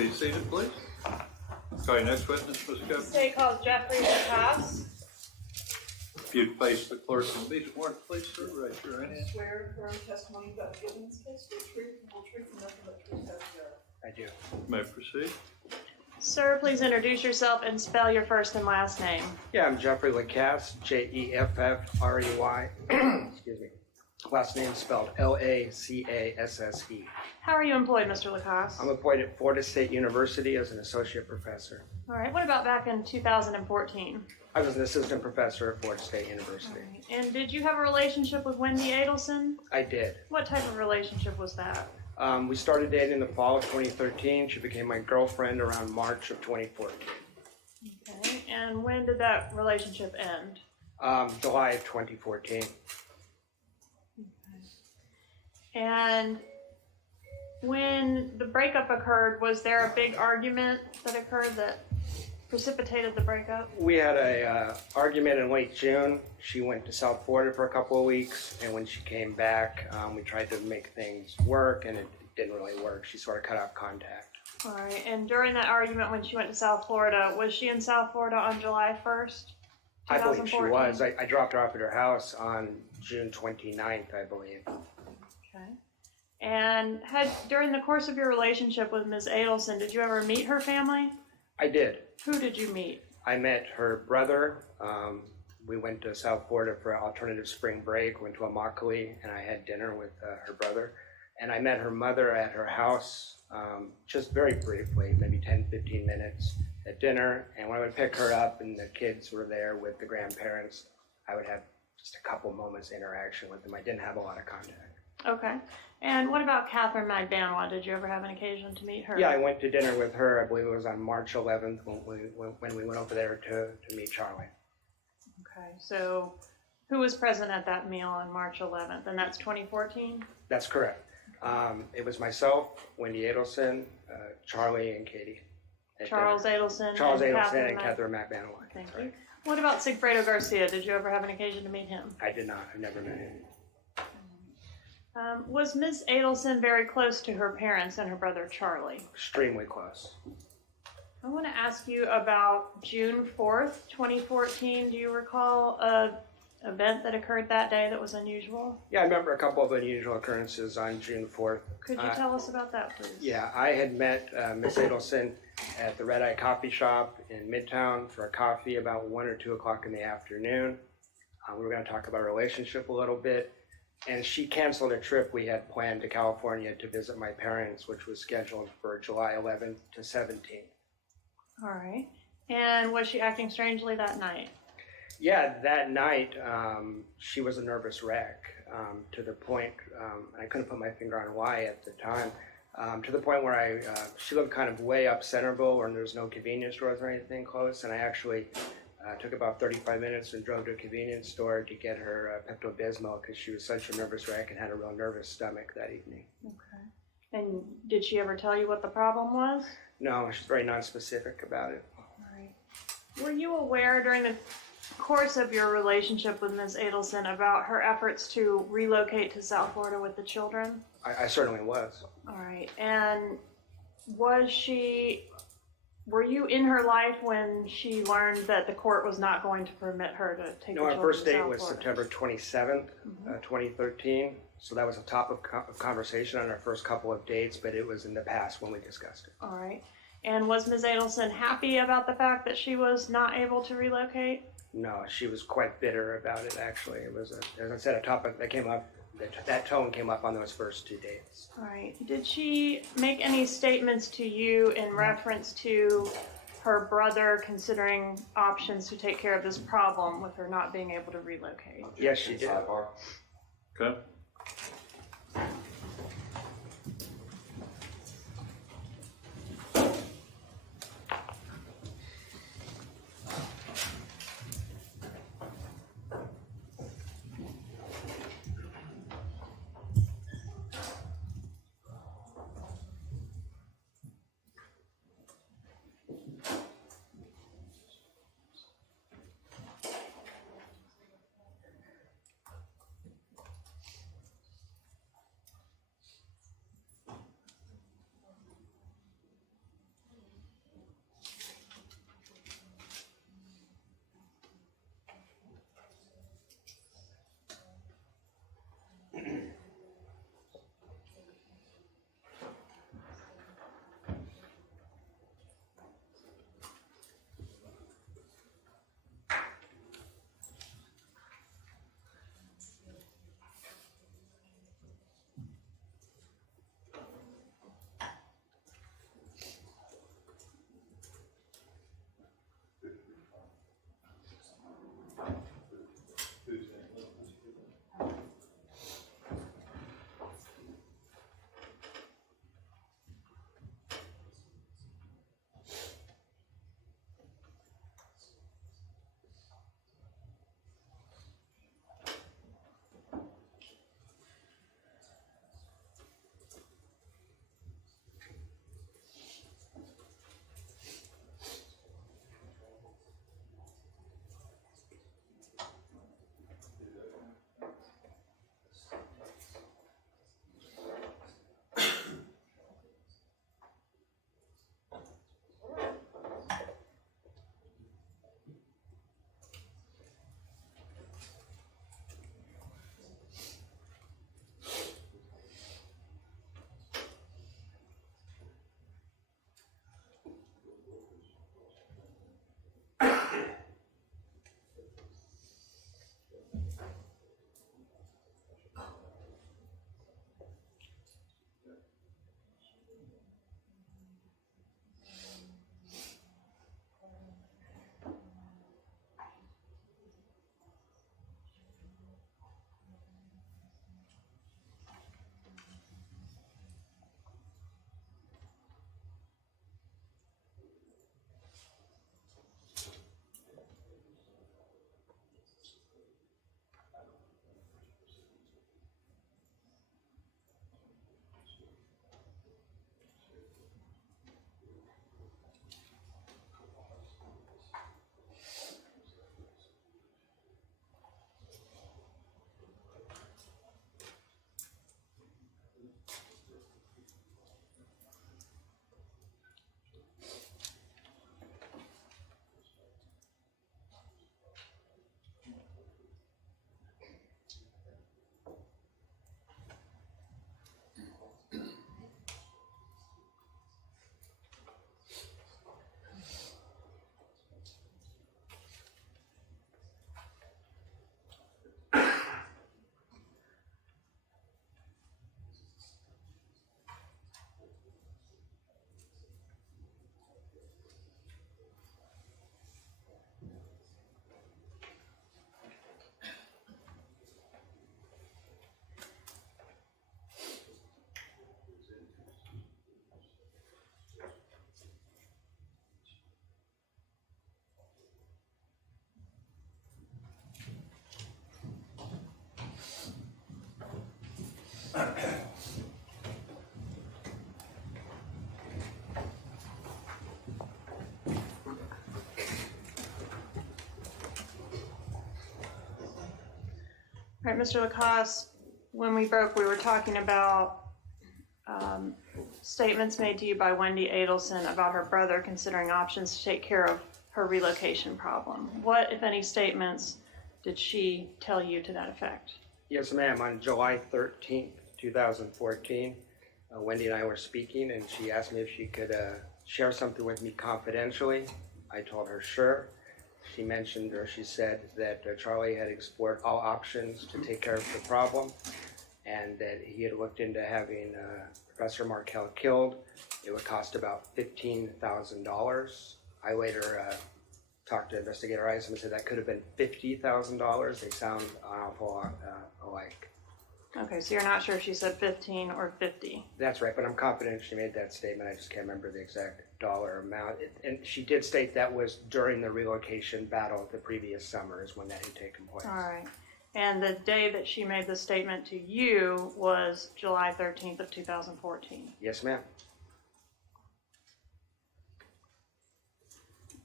Be seated, please. Call your next witness, Ms. Coates. State calls Jeffrey Lacasse. If you'd face the clerk and be sworn, please, sir, raise your right hand. Swear firm testimony about giving this case the truth, the whole truth, and nothing but truth, so help you God. I do. May proceed. Sir, please introduce yourself and spell your first and last name. Yeah, I'm Jeffrey Lacasse, Jeffrey. Excuse me. Last name spelled Lacasse. How are you employed, Mr. Lacasse? I'm employed at Florida State University as an associate professor. All right. What about back in 2014? I was an assistant professor at Florida State University. Right. And did you have a relationship with Wendi Adelson? I did. What type of relationship was that? We started dating in the fall of 2013. She became my girlfriend around March of 2014. Okay. And when did that relationship end? July of 2014. And when the breakup occurred, was there a big argument that occurred that precipitated the breakup? We had a argument in late June. She went to South Florida for a couple of weeks, and when she came back, we tried to make things work, and it didn't really work. She sort of cut off contact. All right. And during that argument when she went to South Florida, was she in South Florida on July 1st, 2014? I believe she was. I dropped her off at her house on June 29th, I believe. Okay. And during the course of your relationship with Ms. Adelson, did you ever meet her family? I did. Who did you meet? I met her brother. We went to South Florida for an alternative spring break, went to Immokalee, and I had dinner with her brother. And I met her mother at her house just very briefly, maybe 10, 15 minutes at dinner. And when I would pick her up and the kids were there with the grandparents, I would have just a couple moments interaction with them. I didn't have a lot of contact. Okay. And what about Catherine Magbanwa? Did you ever have an occasion to meet her? Yeah, I went to dinner with her. I believe it was on March 11th when we went over there to meet Charlie. Okay. So who was present at that meal on March 11th? And that's 2014? That's correct. It was myself, Wendi Adelson, Charlie, and Katie. Charles Adelson. Charles and Adelson and Catherine Magbanwa. Thank you. What about Sigfredo Garcia? Did you ever have an occasion to meet him? I did not. I've never met him. Was Ms. Adelson very close to her parents and her brother Charlie? Extremely close. I want to ask you about June 4th, 2014. Do you recall an event that occurred that day that was unusual? Yeah, I remember a couple of unusual occurrences on June 4th. Could you tell us about that, please? Yeah, I had met Ms. Adelson at the Red Eye Coffee Shop in Midtown for a coffee about 1 or 2 o'clock in the afternoon. We were going to talk about our relationship a little bit. And she canceled a trip we had planned to California to visit my parents, which was scheduled for July 11th to 17th. All right. And was she acting strangely that night? Yeah, that night she was a nervous wreck to the point, I couldn't put my finger on why at the time, to the point where she lived kind of way up Centerville where there was no convenience stores or anything close, and I actually took about 35 minutes and drove to a convenience store to get her Pepto-Bismol because she was such a nervous wreck and had a real nervous stomach that evening. Okay. And did she ever tell you what the problem was? No, she's very non-specific about it. All right. Were you aware during the course of your relationship with Ms. Adelson about her efforts to relocate to South Florida with the children? I certainly was. All right. And were you in her life when she learned that the court was not going to permit her to take the children to South Florida? No, our first date was September 27th, 2013. So that was a topic of conversation on our first couple of dates, but it was in the past when we discussed it. All right. And was Ms. Adelson happy about the fact that she was not able to relocate? No, she was quite bitter about it, actually. It was, as I said, a topic that came up, that tone came up on those first 2 dates. All right. Did she make any statements to you in reference to her brother considering options to take care of this problem with her not being able to relocate? Yes, she did. Okay. All right, Mr. Lacasse, when we broke, we were talking about statements made to you by Wendi Adelson about her brother considering options to take care of her relocation problem. What, if any, statements did she tell you to that effect? Yes, ma'am. On July 13th, 2014, Wendi and I were speaking, and she asked me if she could share something with me confidentially. I told her sure. She mentioned, or she said, that Charlie had explored all options to take care of the problem, and that he had looked into having Professor Markel killed. It would cost about $15,000. I later talked to Investigator Eisen and said that could have been $50,000. They sound an awful lot alike. Okay, so you're not sure if she said 15 or 50. That's right, but I'm confident she made that statement. I just can't remember the exact dollar amount. And she did state that was during the relocation battle the previous summer is when that had taken place. All right. And the day that she made the statement to you was July 13th of 2014. Yes, ma'am.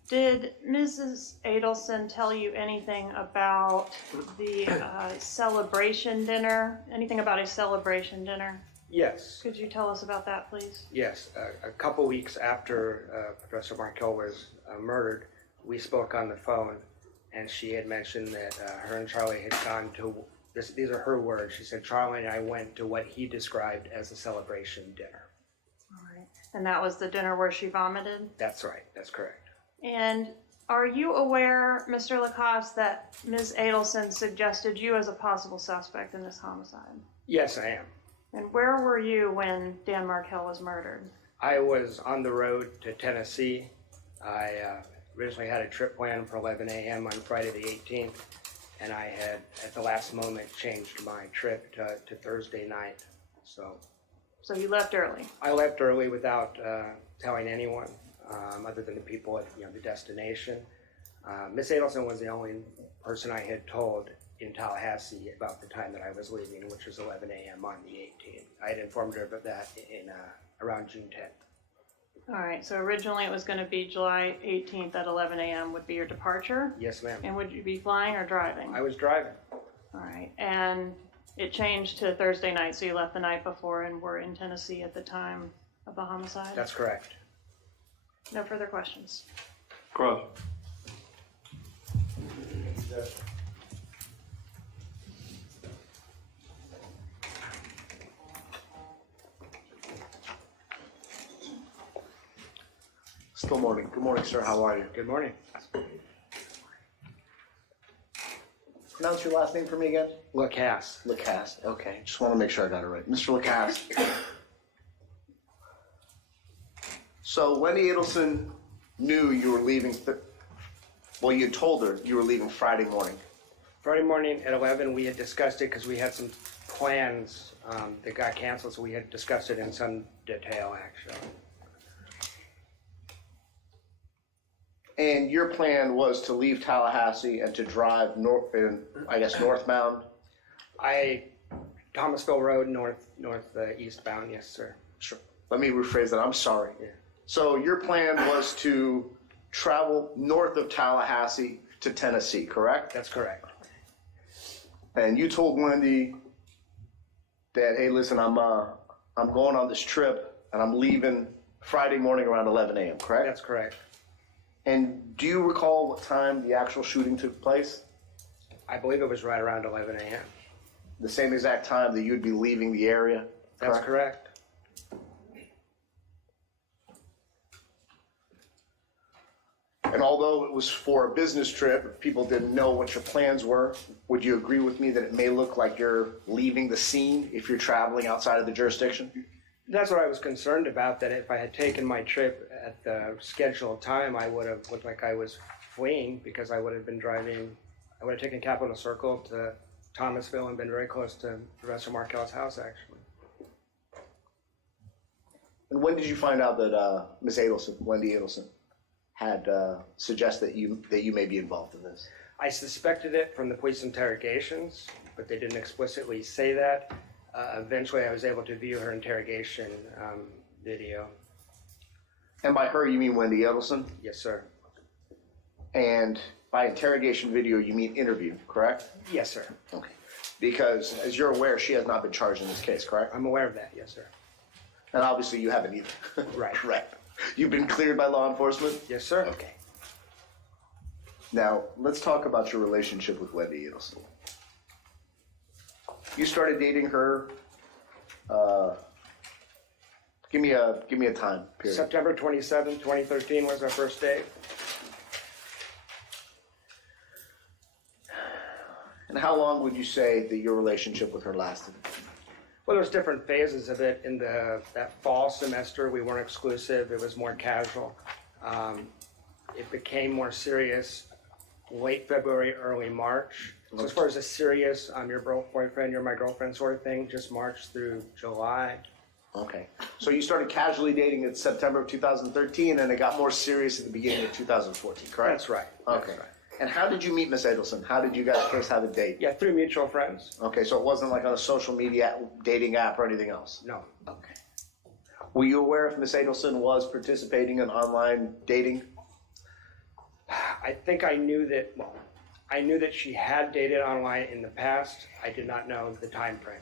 Did Mrs. Adelson tell you anything about the celebration dinner? Anything about a celebration dinner? Yes. Could you tell us about that, please? Yes. A couple weeks after Professor Markel was murdered, we spoke on the phone, and she had mentioned that her and Charlie had gone to, these are her words, she said, Charlie and I went to what he described as a celebration dinner. All right. And that was the dinner where she vomited? That's right. That's correct. And are you aware, Mr. Lacasse, that Ms. Adelson suggested you as a possible suspect in this homicide? Yes, I am. And where were you when Dan Markel was murdered? I was on the road to Tennessee. I originally had a trip planned for 11 a.m. on Friday the 18th, and I had, at the last moment, changed my trip to Thursday night. So you left early? I left early without telling anyone, other than the people at the destination. Miss Adelson was the only person I had told in Tallahassee about the time that I was leaving, which was 11 a.m. on the 18th. I had informed her about that in around June 10th. All right, so originally it was going to be July 18th at 11 a.m. would be your departure? Yes, ma'am. And would you be flying or driving? I was driving. All right, and it changed to Thursday night, so you left the night before and were in Tennessee at the time of the homicide? That's correct. No further questions. Cross. Still morning. Good morning, sir. How are you? Good morning. Pronounce your last name for me again. Lacasse. Lacasse. Okay. Just want to make sure I got it right. Mr. Lacasse. So Wendi Adelson knew you were leaving, you told her you were leaving Friday morning. Friday morning at 11, we had discussed it because we had some plans that got canceled, so we had discussed it in some detail, actually. And your plan was to leave Tallahassee and to drive northbound? Thomasville Road, eastbound, yes, sir. Sure. Let me rephrase that. I'm sorry. Yeah. So your plan was to travel north of Tallahassee to Tennessee, correct? That's correct. And you told Wendi that, hey, listen, I'm going on this trip and I'm leaving Friday morning around 11 a.m., correct? That's correct. And do you recall what time the actual shooting took place? I believe it was right around 11 a.m. The same exact time that you'd be leaving the area? That's correct. And although it was for a business trip, if people didn't know what your plans were, would you agree with me that it may look like you're leaving the scene if you're traveling outside of the jurisdiction? That's what I was concerned about, that if I had taken my trip at the scheduled time, I would have looked like I was fleeing because I would have been driving, I would have taken Capitol Circle to Thomasville and been very close to Professor Markel's house, actually. And when did you find out that Ms. Adelson, Wendi Adelson, had suggested that you may be involved in this? I suspected it from the police interrogations, but they didn't explicitly say that. Eventually, I was able to view her interrogation video. And by her, you mean Wendi Adelson? Yes, sir. And by interrogation video, you mean interview, correct? Yes, sir. Okay. Because, as you're aware, she has not been charged in this case, correct? I'm aware of that. Yes, sir. And obviously, you haven't either. Right. Correct. You've been cleared by law enforcement? Yes, sir. Okay. Now, let's talk about your relationship with Wendi Adelson. You started dating her, give me a time period. September 27, 2013 was our first date. And how long would you say that your relationship with her lasted? Well, there's different phases of it. In that fall semester, we weren't exclusive. It was more casual. It became more serious late February, early March. So as far as a serious, I'm your boyfriend, you're my girlfriend sort of thing, just March through July. Okay. So you started casually dating in September of 2013, and it got more serious at the beginning of 2014, correct? That's right. Okay. That's right. And how did you meet Miss Adelson? How did you guys first have a date? Yeah, through mutual friends. Okay, so it wasn't like on a social media dating app or anything else? No. Okay. Were you aware if Miss Adelson was participating in online dating? I think I knew that she had dated online in the past. I did not know the time frame.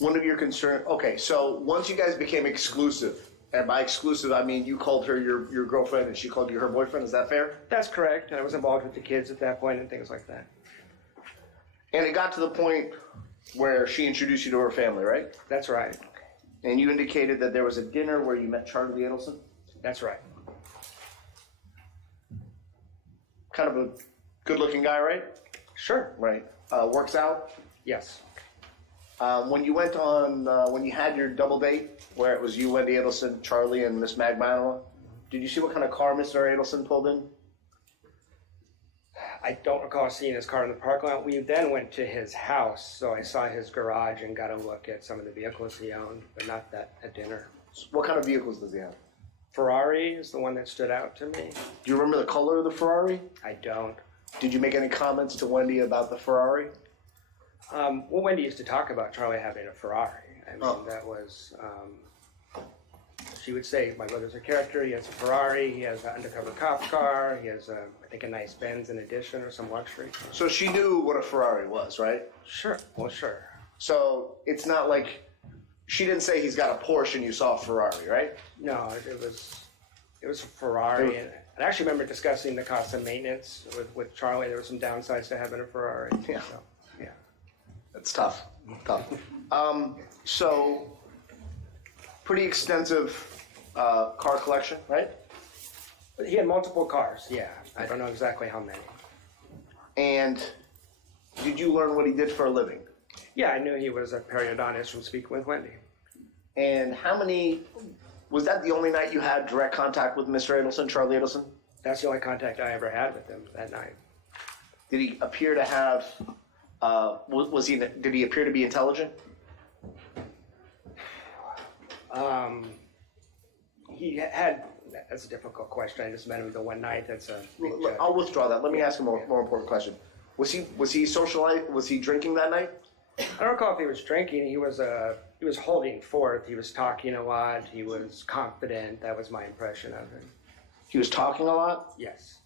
One of your concerns, okay, so once you guys became exclusive, and by exclusive I mean you called her your girlfriend and she called you her boyfriend, is that fair? That's correct. I was involved with the kids at that point and things like that. And it got to the point where she introduced you to her family, right? That's right. And you indicated that there was a dinner where you met Charlie Adelson? That's right. Kind of a good-looking guy, right? Sure. Right. Works out. Yes. When you went on, when you had your double date, where it was you, Wendi Adelson, Charlie, and Miss Magmanoa, did you see what kind of car Mr. Adelson pulled in? I don't recall seeing his car in the parking lot. We then went to his house, so I saw his garage and got a look at some of the vehicles he owned, but not that at dinner. What kind of vehicles does he have? Ferrari is the one that stood out to me. Do you remember the color of the Ferrari? I don't. Did you make any comments to Wendi about the Ferrari? Well, Wendi used to talk about Charlie having a Ferrari. I mean, Oh. that was, she would say, my brother's a character, he has a Ferrari, he has an undercover cop car, he has, I think, a nice Benz in addition or some luxury. So she knew what a Ferrari was, right? Sure, well, sure. So it's not like she didn't say he's got a Porsche and you saw a Ferrari, right? No, it was a Ferrari, and I actually remember discussing the cost of maintenance with Charlie. There were some downsides to having a Ferrari. Yeah. So, yeah. That's tough. So pretty extensive car collection, right? But he had multiple cars, yeah. I don't know exactly how many. And did you learn what he did for a living? Yeah, I knew he was a periodontist from speaking with Wendi. And how many, was that the only night you had direct contact with Mr. Adelson, Charlie Adelson? That's the only contact I ever had with him that night. Did he appear to have, did he appear to be intelligent? He had, that's a difficult question. I just met him the one night. That's a big judge. I'll withdraw that. Let me ask a more important question. Was he socialized? Was he drinking that night? I don't recall if he was drinking. He was holding forth. He was talking a lot. He was confident. That was my impression of him. He was talking a lot? Yes.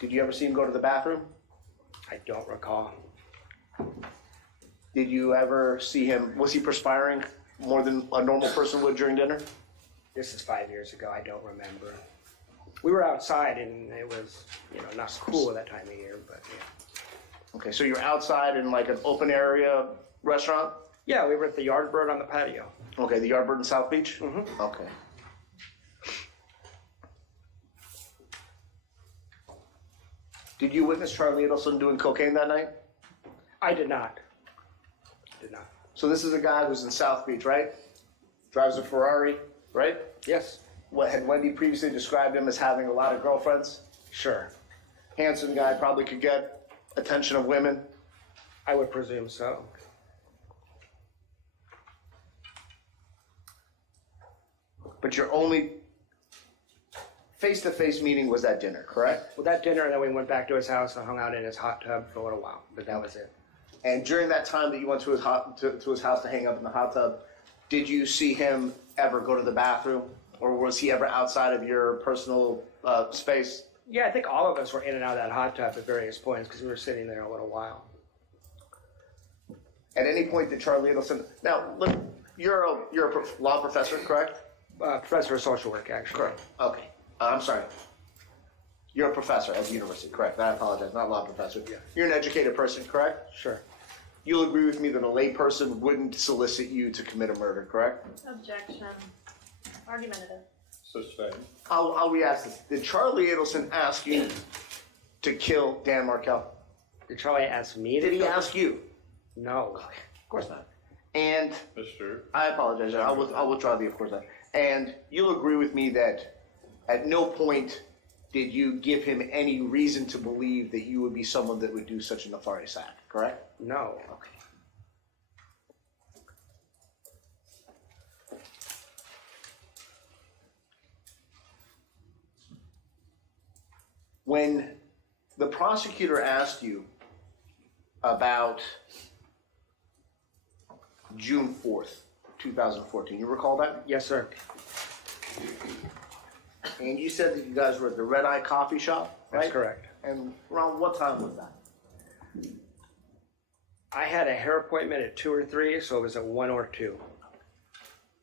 Did you ever see him go to the bathroom? I don't recall. Did you ever see him, was he perspiring more than a normal person would during dinner? This is 5 years ago. I don't remember. We were outside and it was, not cool at that time of year, but yeah. Okay, so you're outside in like an open area restaurant? Yeah, we were at the Yardbird on the patio. Okay, the Yardbird in South Beach? Mm-hmm. Okay. Did you witness Charlie Adelson doing cocaine that night? I did not. So this is a guy who's in South Beach, right? Drives a Ferrari, right? Yes. What had Wendi previously described him as having a lot of girlfriends? Sure. Handsome guy, probably could get attention of women. I would presume so. But your only face-to-face meeting was that dinner, correct? Well, that dinner, and then we went back to his house and hung out in his hot tub for a little while, but that was it. And during that time that you went to his house to hang up in the hot tub, did you see him ever go to the bathroom, or was he ever outside of your personal space? Yeah, I think all of us were in and out of that hot tub at various points because we were sitting there a little while. At any point did Charlie Adelson... Now, look, you're a law professor, correct? Professor of social work, actually. Correct. Okay. I'm sorry. You're a professor at the university, correct? I apologize, not law professor. Yeah. You're an educated person, correct? Sure. You'll agree with me that a layperson wouldn't solicit you to commit a murder, correct? Objection. Argumentative. Sustained. I'll re-ask this. Did Charlie Adelson ask you to kill Dan Markel? Did Charlie ask me to Did he kill him? ask you? No. Of course not. And Mr. I apologize. I'll withdraw the of course not. And you'll agree with me that at no point did you give him any reason to believe that you would be someone that would do such a nefarious act, correct? No. Okay. When the prosecutor asked you about June 4th, 2014, you recall that? Yes, sir. And you said that you guys were at the Red Eye Coffee Shop, right? That's correct. And around what time was that? I had a hair appointment at 2 or 3, so it was at 1 or 2.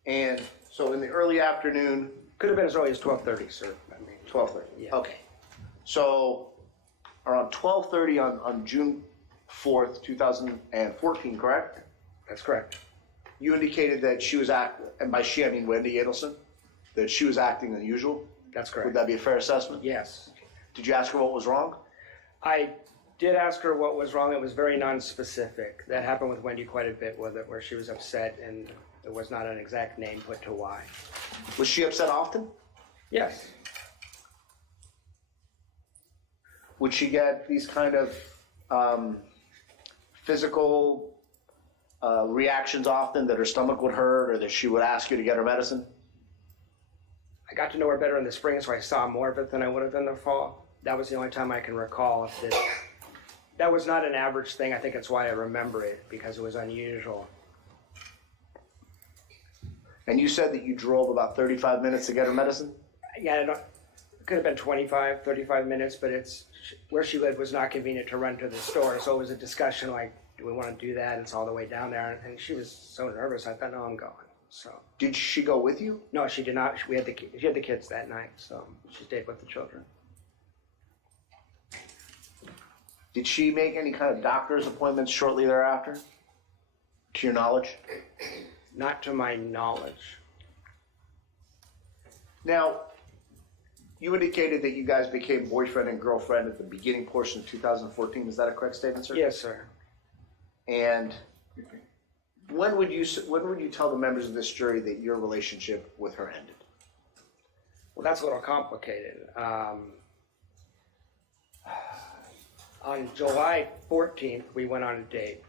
And so in the early afternoon, Could have been as early as 12:30, sir. 12:30. Yeah. Okay. So around 12:30 on June 4th, 2014, correct? That's correct. You indicated that she was and by she I mean Wendi Adelson, that she was acting unusual. That's Would correct. that be a fair assessment? Yes. Did you ask her what was wrong? I did ask her what was wrong. It was very non-specific. That happened with Wendy quite a bit with it, where she was upset and there was not an exact name put to why. Was she upset often? Yes. Would she get these kind of physical reactions often, that her stomach would hurt or that she would ask you to get her medicine? I got to know her better in the spring, so I saw more of it than I would have in the fall. That was the only time I can recall that was not an average thing. I think that's why I remember it, because it was unusual. And you said that you drove about 35 minutes to get her medicine? Yeah, it could have been 25, 35 minutes, but where she lived was not convenient to run to the store, so it was a discussion like, do we want to do that? It's all the way down there, and she was so nervous. I thought, no, I'm going. So Did she go with you? no, she did not. She had the kids that night, so she stayed with the children. Did she make any kind of doctor's appointments shortly thereafter? To your knowledge? Not to my knowledge. Now, you indicated that you guys became boyfriend and girlfriend at the beginning portion of 2014. Is that a correct statement, sir? Yes, sir. And when would you tell the members of this jury that your relationship with her ended? Well, that's a little complicated. On July 14th, we went on a date.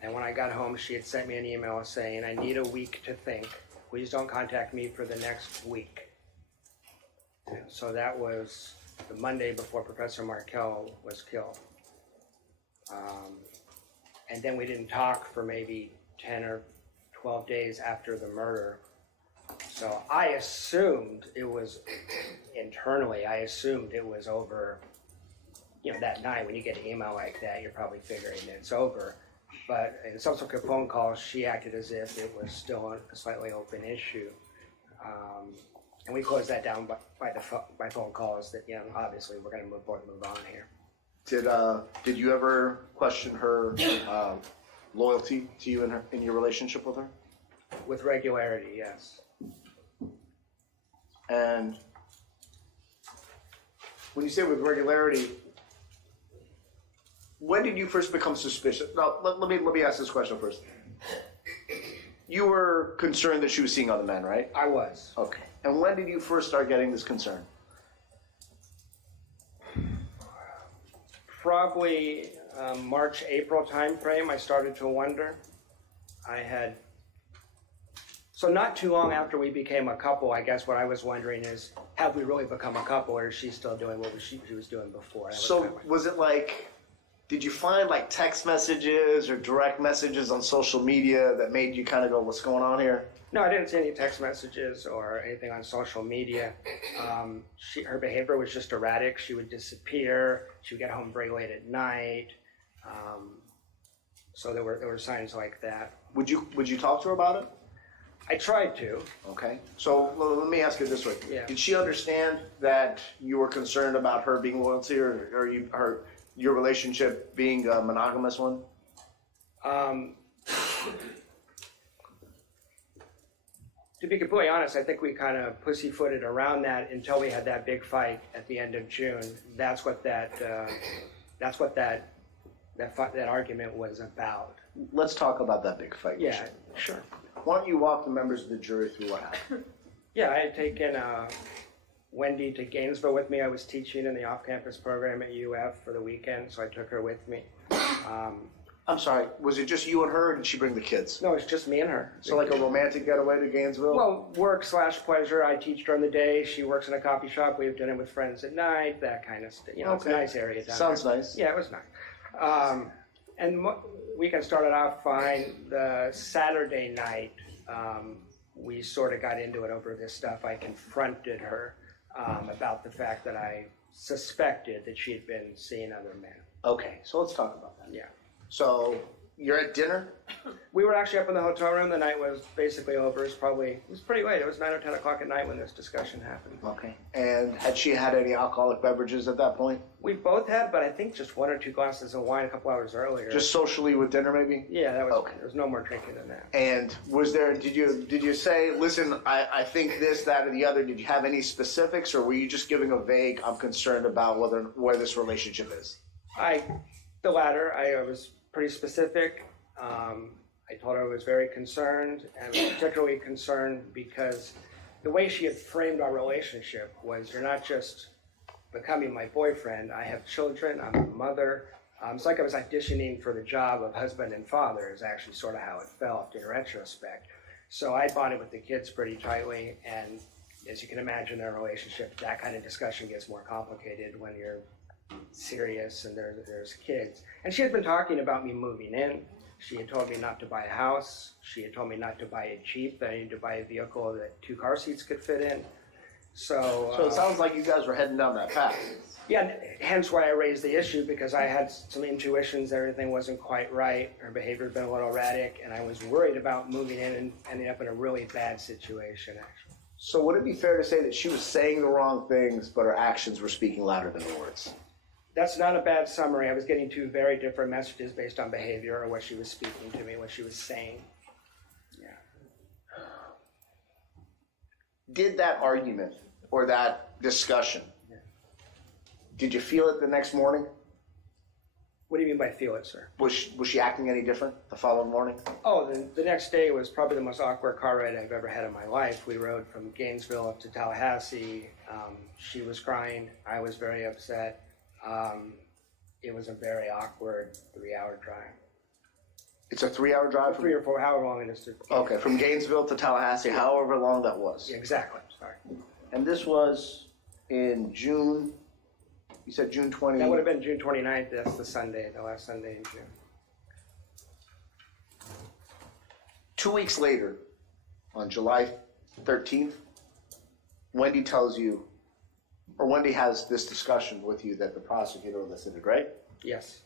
And when I got home, she had sent me an email saying, I need a week to think. Please don't contact me for the next week. So that was the Monday before Professor Markel was killed. And then we didn't talk for maybe 10 or 12 days after the murder. So I assumed it was, internally, I assumed it was over, that night. When you get an email like that, you're probably figuring it's over. But in subsequent phone calls, she acted as if it was still a slightly open issue. And we closed that down by phone calls that, obviously we're going to move on here. Did you ever question her loyalty to you in your relationship with her? With regularity, yes. And when you say with regularity, when did you first become suspicious? Now, let me ask this question first. You were concerned that she was seeing other men, right? I was. Okay. And when did you first start getting this concern? Probably March, April timeframe, I started to wonder. So not too long after we became a couple, I guess what I was wondering is, have we really become a couple, or is she still doing what she was doing before? So was it like did you find like text messages or direct messages on social media that made you kind of go, what's going on here? No, I didn't see any text messages or anything on social media. Her behavior was just erratic. She would disappear. She would get home very late at night. So there were signs like that. Would you talk to her about it? I tried to. Okay. So let me ask you this way. Yeah. Did she understand that you were concerned about her being loyal to you, or your relationship being a monogamous one? To be completely honest, I think we kind of pussyfooted around that until we had that big fight at the end of June. That's what that argument was about. Let's talk about that big fight. Yeah, sure. Why don't you walk the members of the jury through what happened? Yeah, I had taken Wendi to Gainesville with me. I was teaching in the off-campus program at UF for the weekend, so I took her with me. I'm sorry, was it just you and her, or did she bring the kids? No, it's just me and her. So like a romantic getaway to Gainesville? Well, work/pleasure. I teach during the day. She works in a coffee shop. We have dinner with friends at night, that kind of stuff. You know, It's a nice area down Sounds there. nice. Yeah, it was nice. And weekend started off fine. The Saturday night, we sort of got into it over this stuff. I confronted her about the fact that I suspected that she had been seeing other men. Okay, so let's talk about that. Yeah. So you're at dinner? We were actually up in the hotel room. The night was basically over. It was pretty late. It was 9 or 10 o'clock at night when this discussion happened. Okay. And had she had any alcoholic beverages at that point? We both had, but I think just 1 or 2 glasses of wine a couple hours earlier. Just socially with dinner, maybe? Yeah, that was Okay. There was no more drinking than that. And did you say, listen, I think this, that, or the other? Did you have any specifics, or were you just giving a vague, I'm concerned about where this relationship is? The latter. I was pretty specific. I told her I was very concerned, and particularly concerned because the way she had framed our relationship was, you're not just becoming my boyfriend, I have children, I'm a mother. It's like I was auditioning for the job of husband and father is actually sort of how it felt in retrospect. So I bonded with the kids pretty tightly, and as you can imagine in a relationship, that kind of discussion gets more complicated when you're serious and there's kids. And she had been talking about me moving in. She had told me not to buy a house. She had told me not to buy a Jeep, that I needed to buy a vehicle that 2 car seats could fit in. So it sounds like you guys were heading down that path. Yeah, hence why I raised the issue, because I had some intuitions that everything wasn't quite right. Her behavior had been a little erratic, and I was worried about moving in and ending up in a really bad situation, actually. So would it be fair to say that she was saying the wrong things, but her actions were speaking louder than her words? That's not a bad summary. I was getting 2 very different messages based on behavior or what she was speaking to me, what she was saying. Yeah. Did that argument or that discussion, did you feel it the next morning? What do you mean by feel it, sir? Was she acting any different the following morning? Oh, the next day was probably the most awkward car ride I've ever had in my life. We rode from Gainesville up to Tallahassee. She was crying. I was very upset. It was a very awkward 3-hour drive. It's a 3-hour drive? 3 or 4, however long it is. Okay, from Gainesville to Tallahassee, however long that was. Yeah, exactly, sorry. And this was in June, you said June 20? That would have been June 29th. That's the Sunday, the last Sunday in June. 2 weeks later, on July 13th, Wendi tells you, or Wendi has this discussion with you that the prosecutor elicited, right? Yes.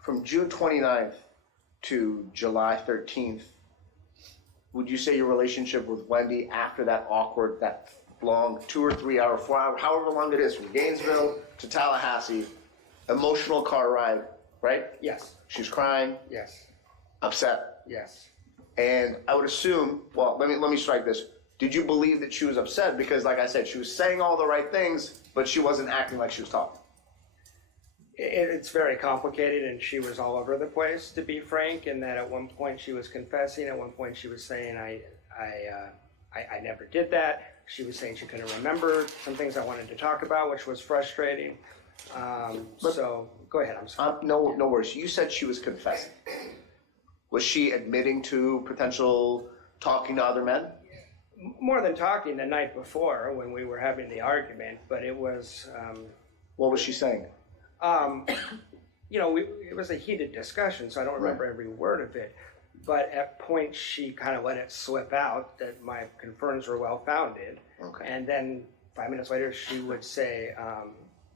From June 29th to July 13th, would you say your relationship with Wendi after that awkward, that long 2 or 3 hour, 4 hour, however long it is, from Gainesville to Tallahassee, emotional car ride, right? Yes. She's crying, Yes. upset. Yes. And I would assume, well, let me strike this. Did you believe that she was upset? Because like I said, she was saying all the right things, but she wasn't acting like she was talking. It's very complicated, and she was all over the place, to be frank, in that at one point she was confessing, at one point she was saying, I never did that. She was saying she couldn't remember some things I wanted to talk about, which was frustrating. So, go ahead, I'm sorry. No worries. You said she was confessing. Was she admitting to potential talking to other men? More than talking the night before when we were having the argument, but it was, What was she saying? it was a heated discussion, so I don't remember every word of it. But at points, she kind of let it slip out that my concerns were well-founded. Okay. And then 5 minutes later, she would say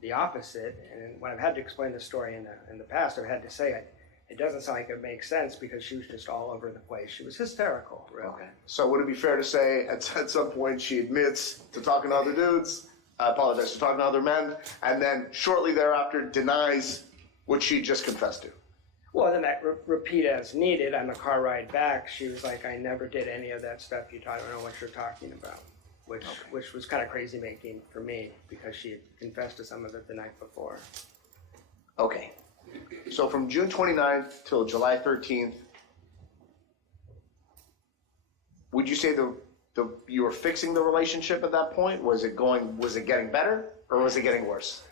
the opposite. And when I've had to explain the story in the past, I've had to say it doesn't sound like it makes sense because she was just all over the place. She was hysterical, really. Okay. So would it be fair to say at some point she admits to talking to other dudes, I apologize, to talking to other men, and then shortly thereafter denies what she just confessed to? Well, then that repeat as needed on the car ride back, she was like, I never did any of that stuff you taught. I don't know what you're talking about, which was kind of crazy making for me because she had confessed to some of it the night before. Okay. So from June 29th till July 13th, would you say you were fixing the relationship at that point? Was it getting better or was it getting worse?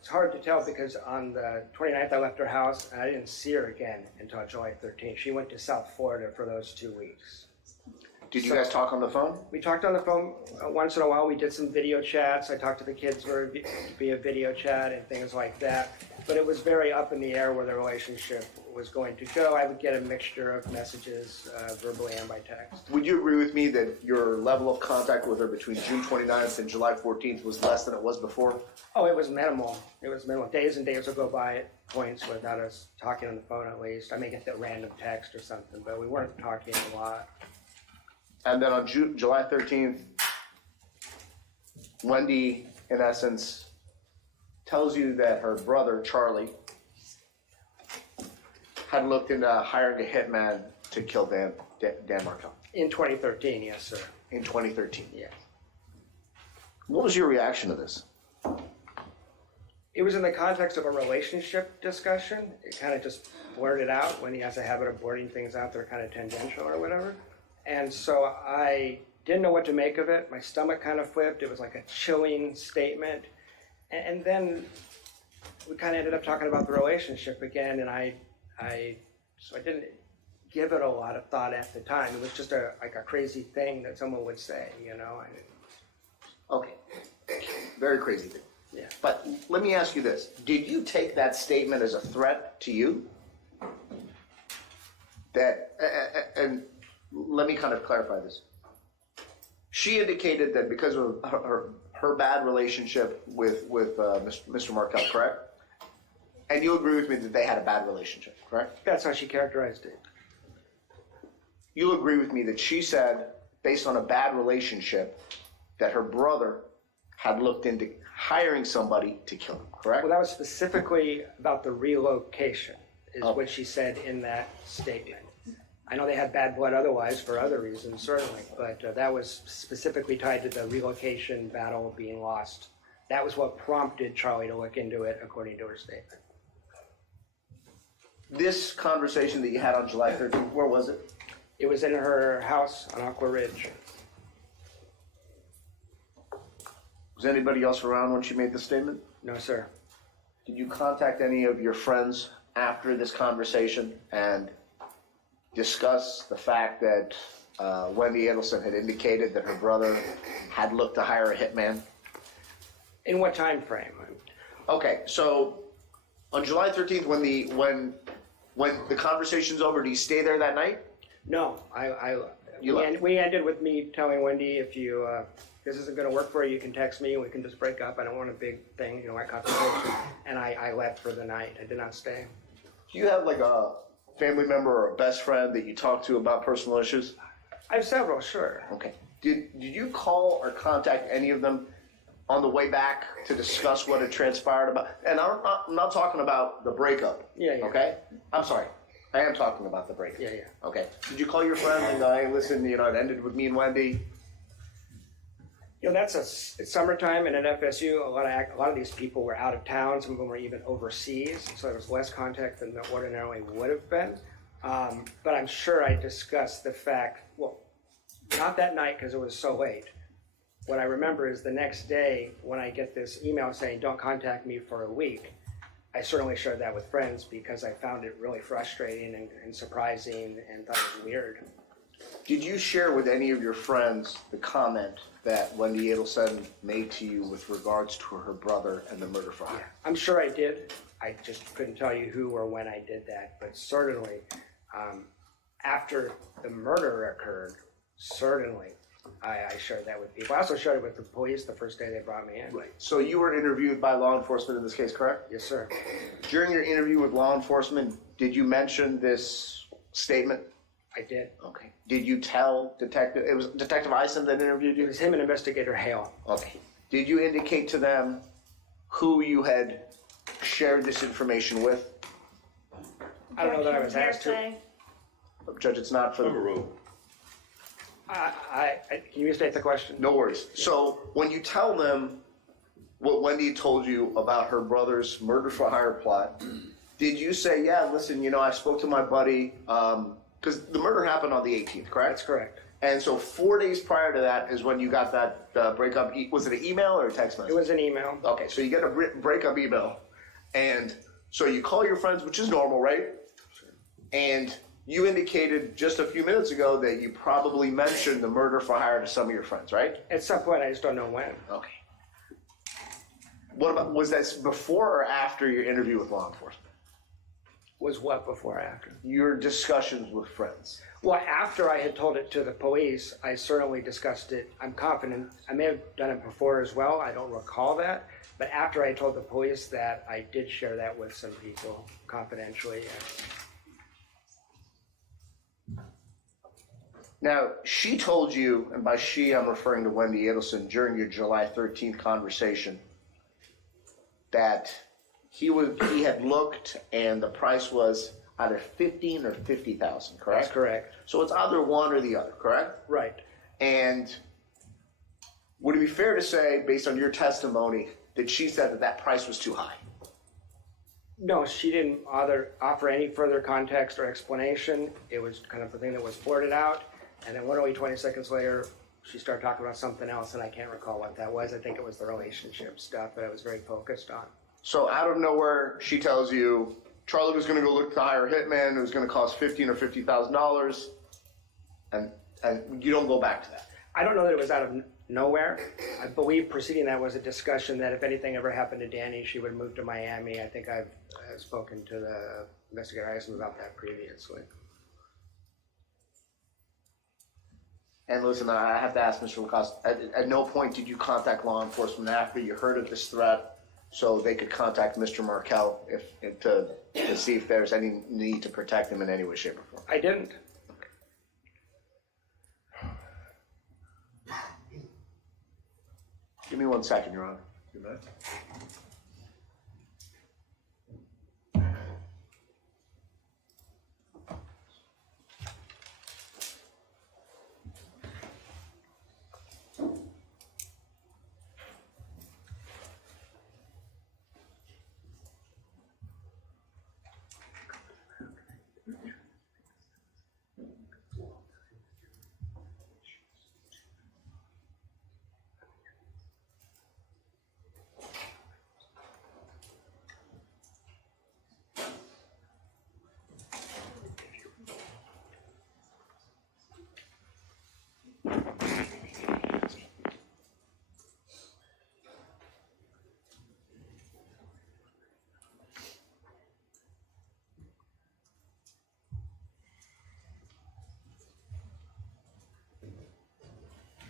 It's hard to tell because on the 29th I left her house and I didn't see her again until July 13th. She went to South Florida for those 2 weeks. Did you guys talk on the phone? We talked on the phone once in a while. We did some video chats. I talked to the kids via video chat and things like that. But it was very up in the air where the relationship was going to go. I would get a mixture of messages, verbally and by text. Would you agree with me that your level of contact with her between June 29th and July 14th was less than it was before? Oh, it was minimal. It was minimal. Days and days would go by at points without us talking on the phone at least. I may get that random text or something, but we weren't talking a lot. And then on July 13th, Wendi, in essence, tells you that her brother, Charlie, had looked into hiring a hitman to kill Dan Markel. In 2013, yes, sir. In 2013. Yes. What was your reaction to this? It was in the context of a relationship discussion. It kind of just blurted out when he has a habit of blurting things out that are kind of tangential or whatever. And so I didn't know what to make of it. My stomach kind of flipped. It was like a chilling statement. And then we kind of ended up talking about the relationship again, and so I didn't give it a lot of thought at the time. It was just like a crazy thing that someone would say, Okay. Very crazy thing. Yeah. But let me ask you this. Did you take that statement as a threat to you? And let me kind of clarify this. She indicated that because of her bad relationship with Mr. Markel, correct? And you agree with me that they had a bad relationship, correct? That's how she characterized it. You'll agree with me that she said, based on a bad relationship, that her brother had looked into hiring somebody to kill him, correct? Well, that was specifically about the relocation, is what she said in that statement. I know they had bad blood otherwise for other reasons, certainly, but that was specifically tied to the relocation battle being lost. That was what prompted Charlie to look into it, according to her statement. This conversation that you had on July 13th, where was it? It was in her house on Aqua Ridge. Was anybody else around when she made the statement? No, sir. Did you contact any of your friends after this conversation and discuss the fact that Wendi Adelson had indicated that her brother had looked to hire a hitman? In what time frame? Okay, so on July 13th, when the conversation's over, do you stay there that night? No, You left. we ended with me telling Wendi, if this isn't going to work for you, you can text me and we can just break up. I don't want a big thing, like confrontation. And I left for the night. I did not stay. Do you have like a family member or a best friend that you talk to about personal issues? I have several, sure. Okay. Did you call or contact any of them on the way back to discuss what had transpired about? And I'm not talking about the breakup. Yeah. Okay? I'm sorry. I am talking about the breakup. Yeah. Okay. Did you call your friend and go, hey, listen, it ended with me and Wendi? It's summertime, and at FSU, a lot of these people were out of town. Some of them were even overseas, so there was less contact than there ordinarily would have been. But I'm sure I discussed the fact, well, not that night because it was so late. What I remember is the next day when I get this email saying, don't contact me for a week, I certainly shared that with friends because I found it really frustrating and surprising and thought it was weird. Did you share with any of your friends the comment that Wendi Adelson made to you with regards to her brother and the murder for hire? I'm sure I did. I just couldn't tell you who or when I did that, but certainly after the murder occurred, certainly I shared that with people. I also shared it with the police the first day they brought me in. Right. So you were interviewed by law enforcement in this case, correct? Yes, sir. During your interview with law enforcement, did you mention this statement? I did. Okay. Did you tell Detective, it was Detective Eisen that interviewed It you? was him and Investigator Hale. Okay. Did you indicate to them who you had shared this information with? I don't know that I was asked to. Hearsay. Judge, it's not for the Overruled. Can you restate the question? No worries. So when you tell them what Wendi told you about her brother's murder for hire plot, did you say, yeah, listen, you know, I spoke to my buddy, because the murder happened on the 18th, correct? That's correct. And so 4 days prior to that is when you got that breakup. Was it an email or a text message? It was an email. Okay, so you get a breakup email. And so you call your friends, which is normal, right? Sure. And you indicated just a few minutes ago that you probably mentioned the murder for hire to some of your friends, right? At some point, I just don't know when. Okay. What about, was that before or after your interview with law enforcement? Was what before or after? Your discussions with friends. Well, after I had told it to the police, I certainly discussed it. I'm confident. I may have done it before as well. I don't recall that. But after I told the police that, I did share that with some people confidentially. Yes. Now, she told you, and by she I'm referring to Wendi Adelson, during your July 13th conversation, that he had looked and the price was either $15,000 or $50,000, correct? That's correct. So it's either one or the other, correct? Right. And would it be fair to say, based on your testimony, that she said that that price was too high? No, she didn't offer any further context or explanation. It was kind of the thing that was blurted out. And then literally 20 seconds later, she started talking about something else, and I can't recall what that was. I think it was the relationship stuff that I was very focused on. So out of nowhere, she tells you Charlie was going to go look to hire a hitman. It was going to cost $15,000 or $50,000, and you don't go back to that. I don't know that it was out of nowhere. I believe preceding that was a discussion that if anything ever happened to Danny, she would move to Miami. I think I've spoken to the investigator Adelson about that previously. And listen, I have to ask Mr. Lacasse, at no point did you contact law enforcement after you heard of this threat so they could contact Mr. Markel to see if there's any need to protect him in any way, shape, or form? I didn't. Give me 1 second, Your Honor. You bet.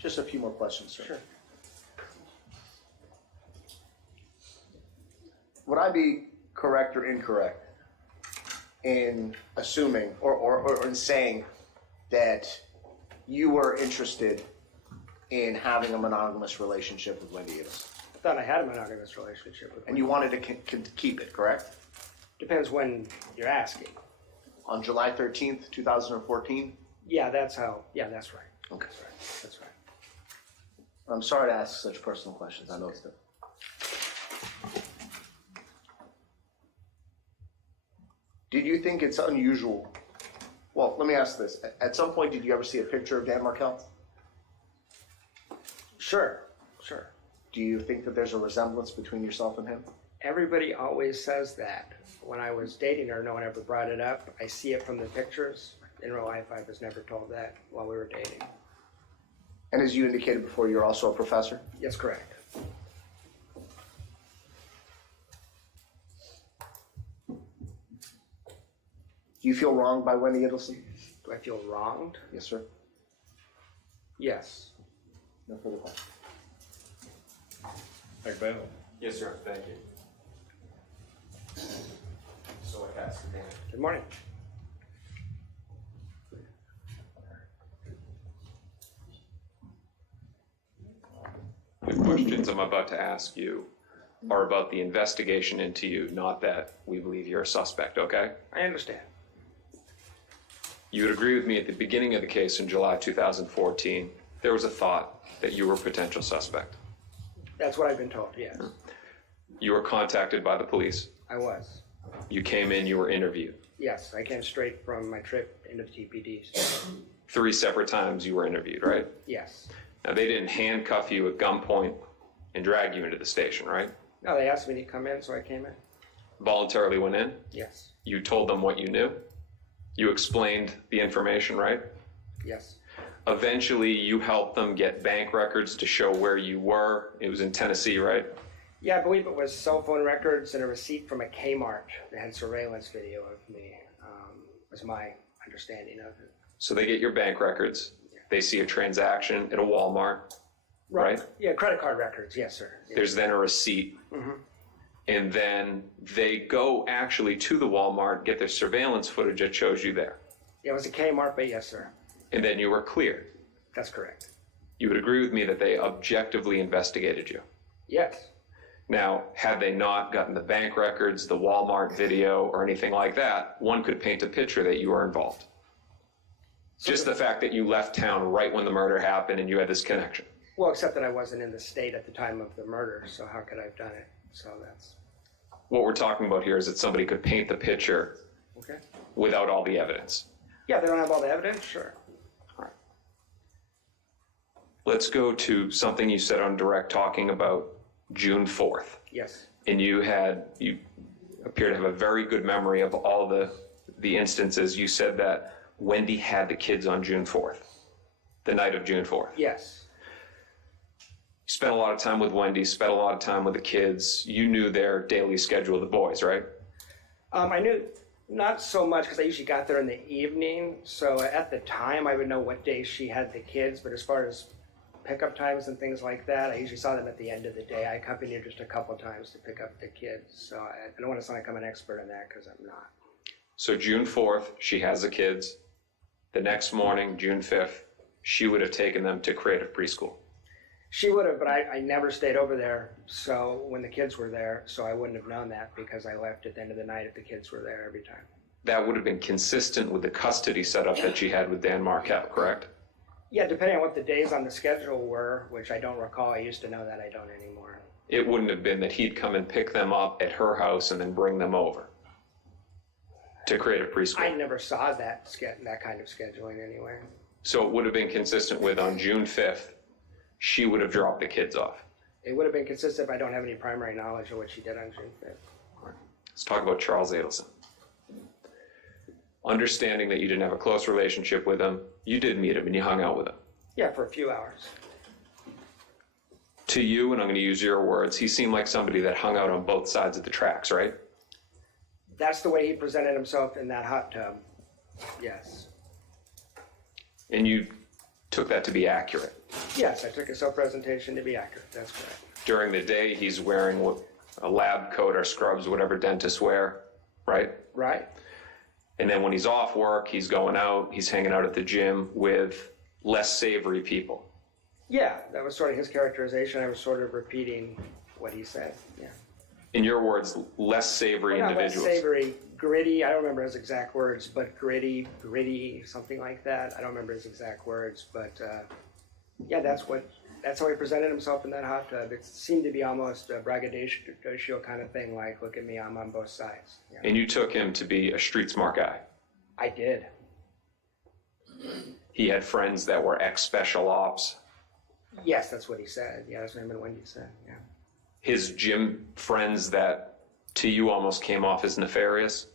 Just a few more questions, sir. Sure. Would I be correct or incorrect in assuming or in saying that you were interested in having a monogamous relationship with Wendi Adelson? I thought I had a monogamous relationship with her. And you wanted to keep it, correct? Depends when you're asking. On July 13th, 2014? Yeah, that's how. Yeah, that's right. Okay. That's right. I'm sorry to ask such personal questions. I know it's difficult. Did you think it's unusual? Well, let me ask this. At some point, did you ever see a picture of Dan Markel? Sure. Do you think that there's a resemblance between yourself and him? Everybody always says that. When I was dating her, no one ever brought it up. I see it from the pictures. in real life, I was never told that while we were dating. And as you indicated before, you're also a professor? Yes, correct. Do you feel wronged by Wendi Adelson? Do I feel wronged? Yes, sir. Yes. No further questions. Dr. Bailey? Yes, sir. Thank you. So Lacasse, Dan. Good morning. The questions I'm about to ask you are about the investigation into you, not that we believe you're a suspect, okay? I understand. You would agree with me at the beginning of the case in July 2014, there was a thought that you were a potential suspect. That's what I've been told, yes. You were contacted by the police. I was. You came in, you were interviewed. Yes, I came straight from my trip into the TPDs. 3 separate times you were interviewed, right? Yes. Now, they didn't handcuff you at gunpoint and drag you into the station, right? No, they asked me to come in, so I came in. Voluntarily went in. Yes. You told them what you knew. You explained the information, right? Yes. Eventually, you helped them get bank records to show where you were. It was in Tennessee, right? Yeah, I believe it was cell phone records and a receipt from a Kmart that had surveillance video of me, was my understanding of it. So they get your bank records. They see a transaction at a Walmart, right? Yeah, credit card records, yes, sir. Yes. There's then a receipt. Mm-hmm. And then they go actually to the Walmart, get their surveillance footage that shows you there. Yeah, it was a Kmart, but yes, sir. And then you were cleared. That's correct. You would agree with me that they objectively investigated you. Yes. Now, had they not gotten the bank records, the Walmart video, or anything like that, one could paint a picture that you were involved. Just the fact that you left town right when the murder happened and you had this connection. Well, except that I wasn't in the state at the time of the murder, so how could I have done it? So that's... What we're talking about here is that somebody could paint the picture Okay. without all the evidence. Yeah, they don't have all the evidence? Sure. Let's go to something you said on direct talking about June 4th. Yes. And you appear to have a very good memory of all the instances. You said that Wendi had the kids on June 4th, the night of June 4th. Yes. You spent a lot of time with Wendi, spent a lot of time with the kids. You knew their daily schedule of the boys, right? I knew not so much because I usually got there in the evening. So at the time, I would know what days she had the kids. But as far as pickup times and things like that, I usually saw them at the end of the day. I accompanied her just a couple times to pick up the kids. So I don't want to sound like I'm an expert in that because I'm not. So June 4th, she has the kids. The next morning, June 5th, she would have taken them to Creative Preschool. She would have, but I never stayed over there. So when the kids were there, so I wouldn't have known that because I left at the end of the night if the kids were there every time. That would have been consistent with the custody setup that she had with Dan Markel, correct? Yeah, depending on what the days on the schedule were, which I don't recall. I used to know that. I don't anymore. It wouldn't have been that he'd come and pick them up at her house and then bring them over to Creative Preschool. I never saw that kind of scheduling anyway. So it would have been consistent with on June 5th, she would have dropped the kids off. It would have been consistent, but I don't have any primary knowledge of what she did on June 5th. Let's talk about Charles Adelson. Understanding that you didn't have a close relationship with him, you did meet him and you hung out with him. Yeah, for a few hours. To you, and I'm going to use your words, he seemed like somebody that hung out on both sides of the tracks, right? That's the way he presented himself in that hot tub. Yes. And you took that to be accurate. Yes, I took his self-presentation to be accurate. That's correct. During the day, he's wearing a lab coat or scrubs, whatever dentists wear, right? Right. And then when he's off work, he's going out, he's hanging out at the gym with less savory people. Yeah, that was sort of his characterization. I was sort of repeating what he said. Yeah. In your words, less savory Well, individuals. not less savory, gritty. I don't remember his exact words, but gritty, something like that. I don't remember his exact words, but yeah, that's how he presented himself in that hot tub. It seemed to be almost a braggadocio kind of thing, like, look at me, I'm on both sides. Yeah. And you took him to be a street smart guy. I did. He had friends that were ex-special ops. Yes, that's what he said. Yeah, that's what him and Wendi said. Yeah. His gym friends that to you almost came off as nefarious.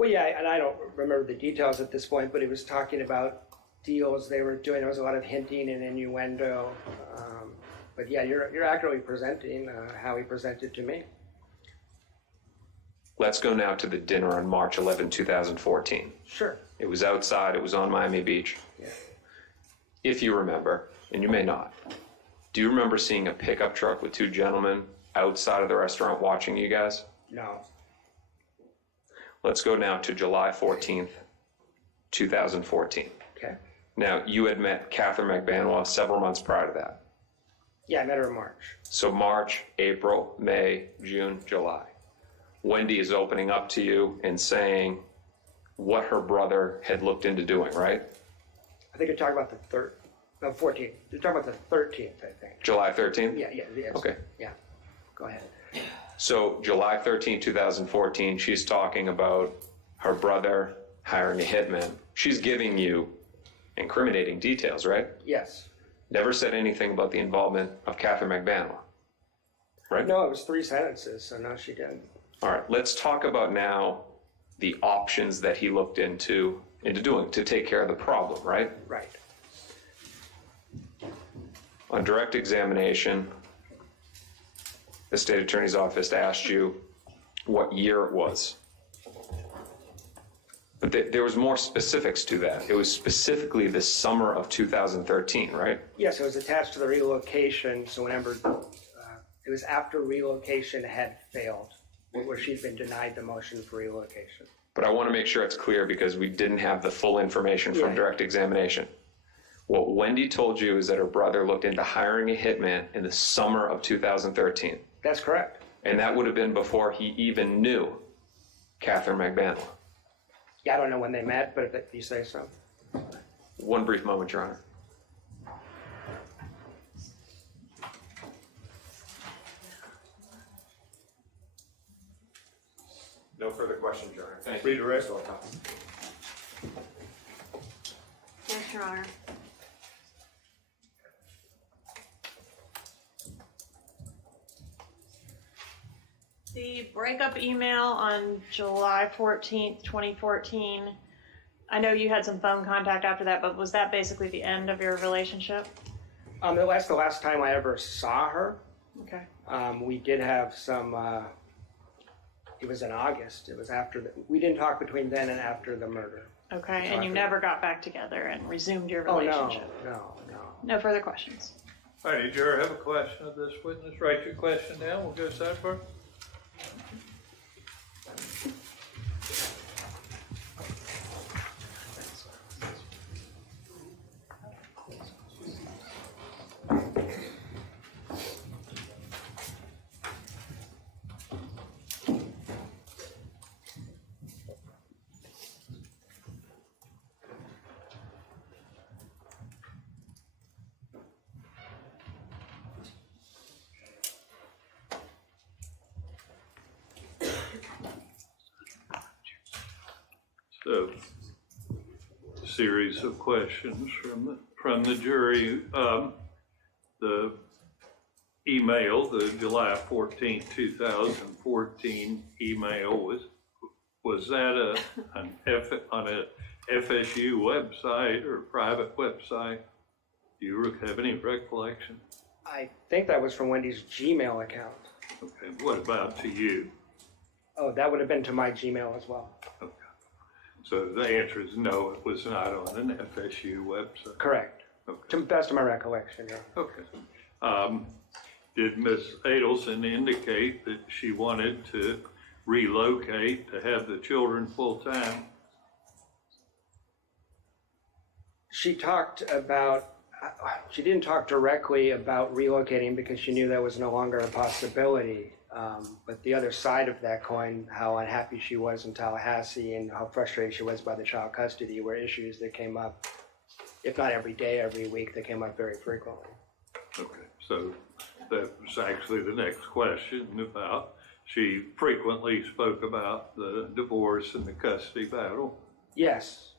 Well, yeah, and I don't remember the details at this point, but it was talking about deals they were doing. There was a lot of hinting and innuendo. But yeah, you're accurately presenting how he presented to me. Let's go now to the dinner on March 11, 2014. Sure. It was outside, it was on Miami Beach. Yeah. If you remember, and you may not, do you remember seeing a pickup truck with two gentlemen outside of the restaurant watching you guys? No. Let's go now to July 14th, 2014. Okay. Now, you had met Catherine McBanois several months prior to that. Yeah, I met her in March. So March, April, May, June, July. Wendi is opening up to you and saying what her brother had looked into doing, right? I think you're talking about the 14th. You're talking about the 13th, I think. July 13th? Yeah, yes. Okay. Yeah, go ahead. So July 13, 2014, she's talking about her brother hiring a hitman. She's giving you incriminating details, right? Yes. Never said anything about the involvement of Catherine McBanois, right? No, it was 3 sentences, so no, she didn't. All right, let's talk about now the options that he looked into doing to take care of the problem, right? Right. On direct examination, the state attorney's office asked you what year it was. But there was more specifics to that. It was specifically the summer of 2013, right? Yes, it was attached to the relocation, so whenever, it was after relocation had failed, where she'd been denied the motion for relocation. But I want to make sure it's clear because we didn't have the full information from Yeah. direct examination. What Wendi told you is that her brother looked into hiring a hitman in the summer of 2013. That's correct. And that would have been before he even knew Catherine McBanois. Yeah, I don't know when they met, but if you say so. One brief moment, Your Honor. No further questions, Your Honor. Thank you. Read the rest. Yes, Your Honor. The breakup email on July 14th, 2014, I know you had some phone contact after that, but was that basically the end of your relationship? That's the last time I ever saw her. Okay. We did have some, it was in August. It was after, we didn't talk between then and after the murder. Okay, and you never got back together and resumed your Oh, relationship? no. No further questions? All right, juror, have a question of this witness. Write your question down. We'll go sidebar. So, series of questions from the jury. The email, the July 14th, 2014 email, was that on a FSU website or private website? Do you have any recollection? I think that was from Wendy's Gmail account. Okay, what about to you? Oh, that would have been to my Gmail as well. Okay. So the answer is no, it was not on an FSU website. Correct. Okay. To the best of my recollection, yeah. Okay. Did Ms. Adelson indicate that she wanted to relocate to have the children full-time? She talked about, she didn't talk directly about relocating because she knew that was no longer a possibility. But the other side of that coin, how unhappy she was in Tallahassee and how frustrated she was by the child custody, were issues that came up, if not every day, every week, that came up very frequently. Okay, so that was actually the next question about, she frequently spoke about the divorce and the custody battle. Yes,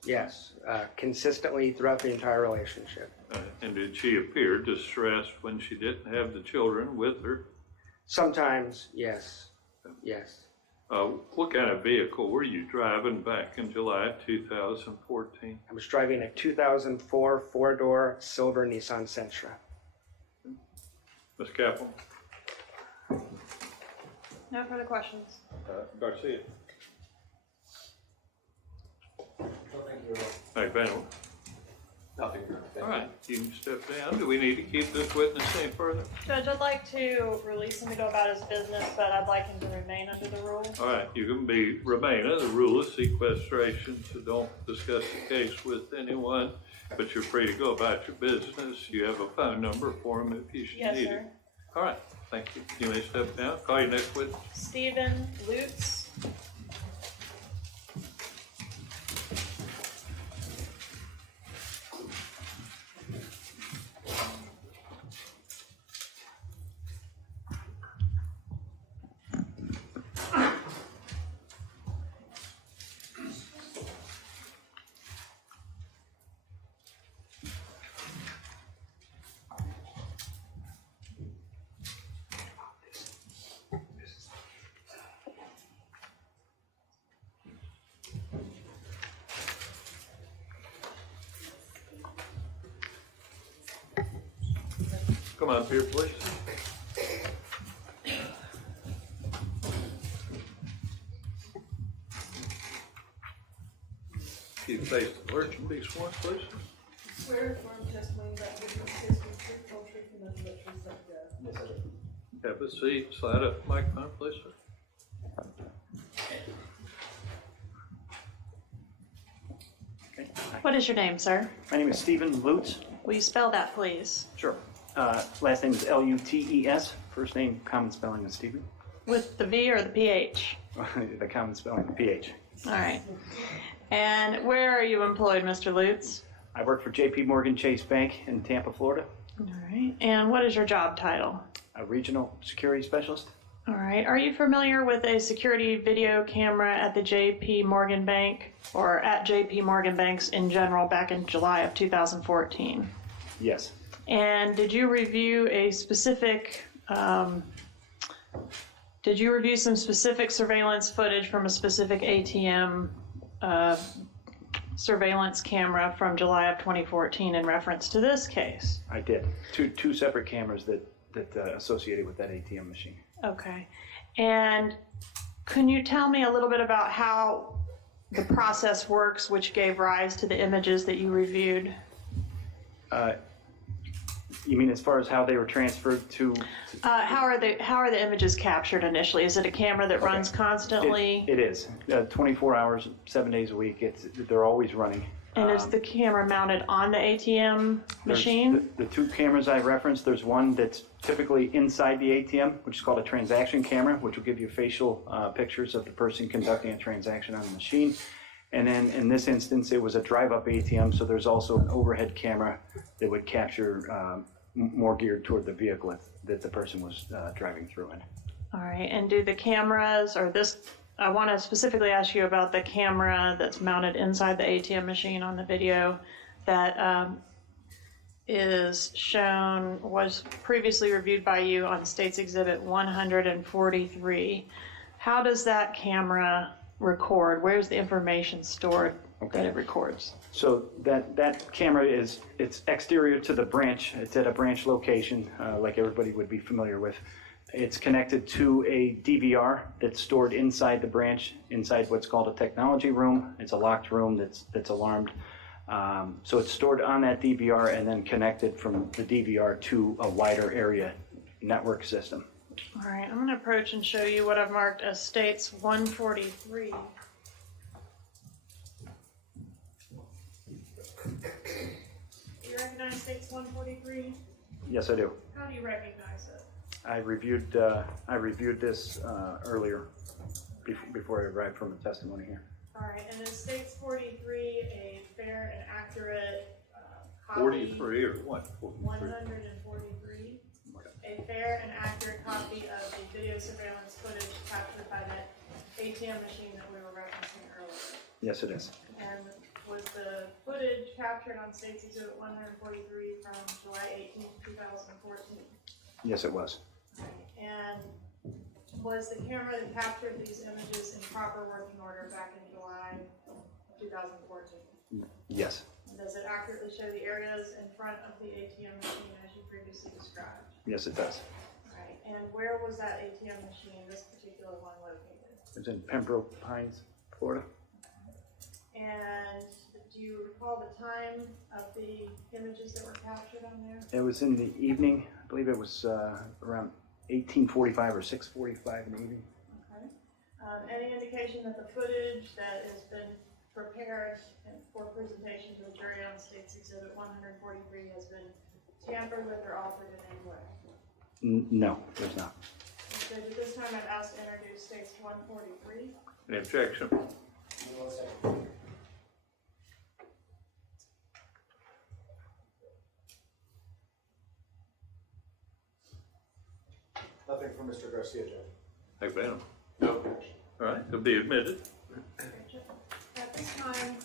consistently throughout the entire relationship. And did she appear distressed when she didn't have the children with her? Sometimes, yes. What kind of vehicle were you driving back in July 2014? I was driving a 2004 four-door silver Nissan Sentra. Ms. Kaplan? No further questions. Garcia? Thank you. McBennell? Nothing. All right, you can step down. Do we need to keep this witness any further? Judge, I'd like to release him to go about his business, but I'd like him to remain under the rule. All right, you can remain under the rule of sequestration, so don't discuss the case with anyone, but you're free to go about your business. You have a phone number for him if you should Yes, need sir. it. All right, thank you. You may step down. Call your next witness. Stephen Lutz. Come up here, please. Can you face the clerk and be sworn, please? Swear affirm testimony that gives this case will be truthful, truth, and nothing but truth, so help you God. Have a seat. Slide up the microphone, please, sir. What is your name, sir? My name is Stephen Lutz. Will you spell that, please? Sure. Last name is Lutes. First name, common spelling is Stephen. With the V or the PH? The common spelling, PH. All right. And where are you employed, Mr. Lutz? I work for JP Morgan Chase Bank in Tampa, Florida. All right. And what is your job title? A regional security specialist. All right. Are you familiar with a security video camera at the JP Morgan Bank or at JP Morgan Banks in general back in July of 2014? Yes. And did you review some specific surveillance footage from a specific ATM surveillance camera from July of 2014 in reference to this case? I did. Two separate cameras that associated with that ATM machine. Okay. And can you tell me a little bit about how the process works which gave rise to the images that you reviewed? You mean as far as how they were transferred to? How are the images captured initially? Is it a camera that runs constantly? It is. 24 hours, 7 days a week. They're always running. And is the camera mounted on the ATM machine? The two cameras I referenced, there's one that's typically inside the ATM, which is called a transaction camera, which will give you facial pictures of the person conducting a transaction on the machine. And then in this instance, it was a drive-up ATM, so there's also an overhead camera that would capture more geared toward the vehicle that the person was driving through in. All right, and do the cameras, or this, I want to specifically ask you about the camera that's mounted inside the ATM machine on the video that is shown, was previously reviewed by you on State's Exhibit 143. How does that camera record? Where's the information stored that it records? So that camera it's exterior to the branch. It's at a branch location, like everybody would be familiar with. It's connected to a DVR that's stored inside the branch, inside what's called a technology room. It's a locked room that's alarmed. So it's stored on that DVR and then connected from the DVR to a wider area network system. All right, I'm going to approach and show you what I've marked as States 143. Do you recognize States 143? Yes, I do. How do you recognize it? I reviewed this earlier, before I arrived from the testimony here. All right, and is States 43 a fair and accurate copy? 43 or what? 143. A fair and accurate copy of the video surveillance footage captured by that ATM machine that we were referencing earlier. Yes, it is. And was the footage captured on States Exhibit 143 from July 18, 2014? Yes, it was. And Was the camera that captured these images in proper working order back in July of 2014? Yes. Does it accurately show the areas in front of the ATM machine as you previously described? Yes, it does. All right, and where was that ATM machine, this particular one, located? It's in Pembroke Pines, Florida. And do you recall the time of the images that were captured on there? It was in the evening. I believe it was around 18:45 or 6:45 in the evening. Okay. Any indication that the footage that has been prepared for presentation to the jury on State's Exhibit 143 has been tampered with or altered in any way? No, there's not. So at this time, I'd ask to introduce State's 143. Any objection? One second. Nothing from Mr. Garcia, Judge. McBanum. No objection. All right, it'll be admitted. At this time,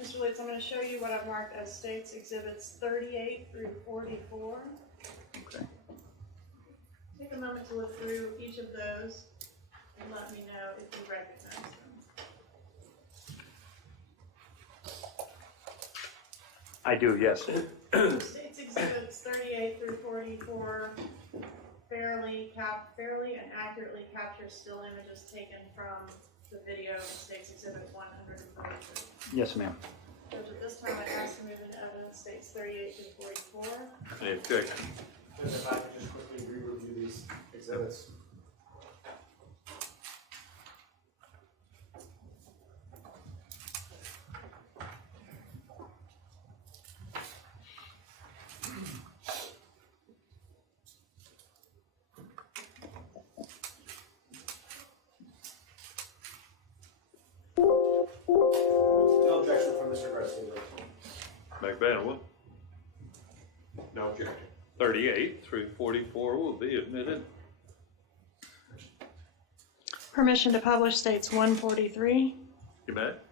Mr. Leeds, I'm going to show you what I've marked as State's Exhibits 38 through 44. Okay. Take a moment to look through each of those and let me know if you recognize them. I do, yes. State's Exhibits 38 through 44 fairly and accurately capture still images taken from the video of State's Exhibit 143. Yes, ma'am. Judge, at this time, I ask to move into evidence States 38 through 44. Any objection? Judge, if I could just quickly re-review these exhibits. No objection from Mr. Garcia, Judge. McBanum. No objection. 38 through 44 will be admitted. Permission to publish States 143. You bet.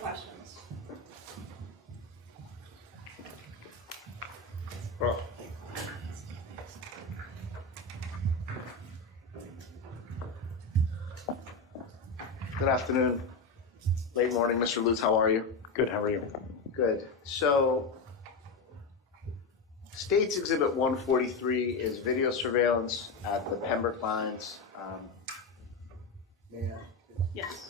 Questions? Good afternoon, late morning, Mr. Lutz, how are you? Good, how are you? Good. So, State's Exhibit 143 is video surveillance at the Pembroke Pines. May I? Yes.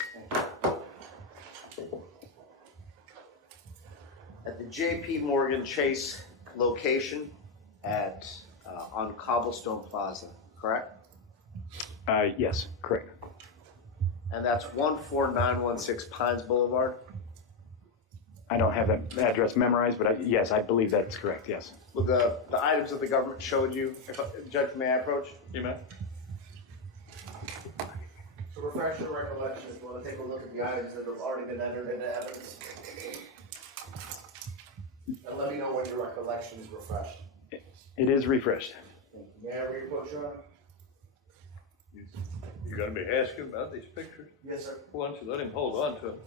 at the J.P. Morgan Chase location at on Cobblestone Plaza, correct? Yes, correct. And that's 14916 Pines Boulevard. I don't have that address memorized, but yes, I believe that's correct, yes. With the items that the government showed you, Judge, may I approach? You may. To refresh your recollection, if you want to take a look at the items that have already been entered into evidence. And let me know when your recollection is refreshed. It is refreshed. May I re-approach, Your Honor? You're gonna be asking about these pictures? Yes, sir. Why don't you let him hold on to them?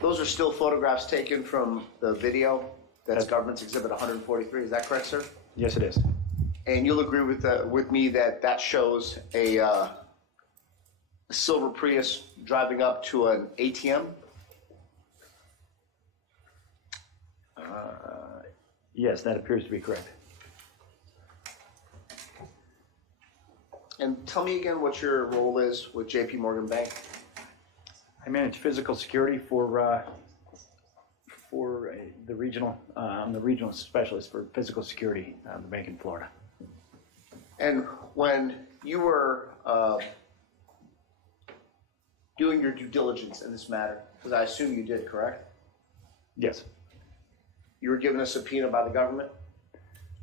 Those are still photographs taken from the video. That's Government's Exhibit 143. Is that correct, sir? Yes, it is. And you'll agree with me that that shows a silver Prius driving up to an ATM? Yes, that appears to be correct. And tell me again what your role is with J.P. Morgan Bank. I manage physical security for the regional. I'm the regional specialist for physical security of the bank in Florida. And when you were doing your due diligence in this matter, because I assume you did, correct? Yes. You were given a subpoena by the government?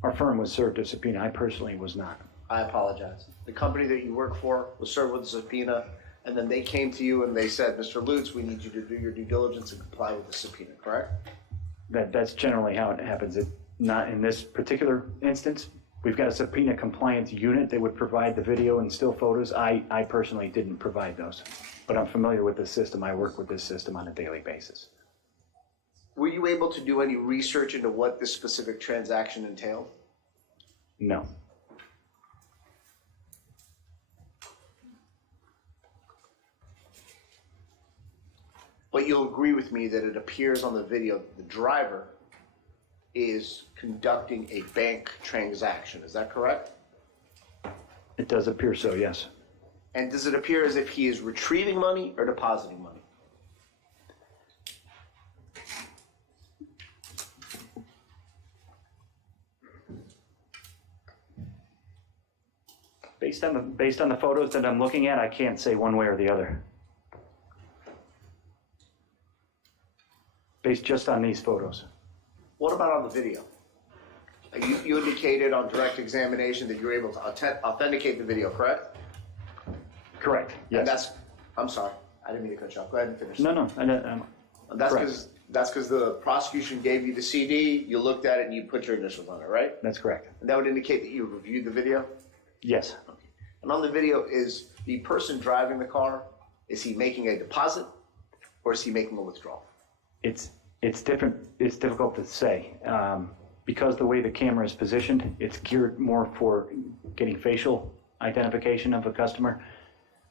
Our firm was served a subpoena. I personally was not. I apologize. The company that you work for was served with a subpoena, and then they came to you and they said, Mr. Lutz, we need you to do your due diligence and comply with the subpoena, correct? That's generally how it happens. Not in this particular instance. We've got a subpoena compliance unit that would provide the video and still photos. I personally didn't provide those, but I'm familiar with the system. I work with this system on a daily basis. Were you able to do any research into what this specific transaction entailed? No. But you'll agree with me that it appears on the video that the driver is conducting a bank transaction. Is that correct? It does appear so, yes. And does it appear as if he is retrieving money or depositing money? Based on the photos that I'm looking at, I can't say one way or the other. Based just on these photos. What about on the video? You indicated on direct examination that you were able to authenticate the video, correct? Correct, yes. And that's, I'm sorry, I didn't mean to cut you off. Go ahead and finish. No, That's because the prosecution gave you the CD, you looked at it, and you put your initials on it, right? That's correct. And that would indicate that you reviewed the video? Yes. And on the video, is the person driving the car, is he making a deposit or is he making a withdrawal? It's different. It's difficult to say. Because the way the camera is positioned, it's geared more for getting facial identification of a customer.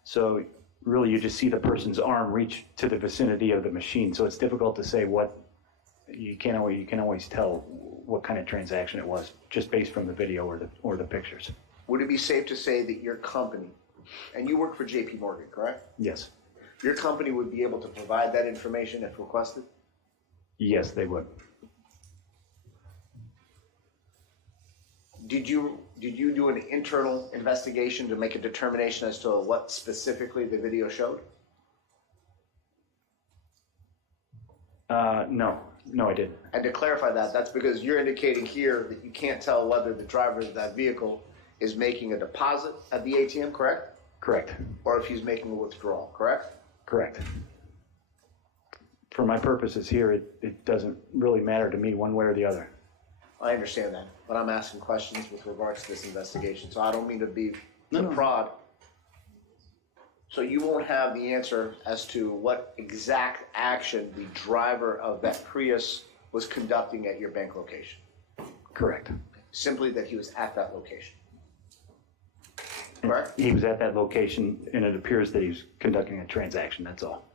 So really you just see the person's arm reach to the vicinity of the machine. So it's difficult to say what, you can always tell what kind of transaction it was just based from the video or the pictures. Would it be safe to say that your company, and you work for J.P. Morgan, correct? Yes. Your company would be able to provide that information if requested? Yes, they would. Did you do an internal investigation to make a determination as to what specifically the video showed? No, I didn't. And to clarify that, that's because you're indicating here that you can't tell whether the driver of that vehicle is making a deposit at the ATM, correct? Correct. Or if he's making a withdrawal, correct? Correct. For my purposes here, it doesn't really matter to me one way or the other. I understand that, but I'm asking questions with regards to this investigation, so I don't mean to be No. prod. So you won't have the answer as to what exact action the driver of that Prius was conducting at your bank location. Correct. Simply that he was at that location. Correct? He was at that location, and it appears that he's conducting a transaction, that's all.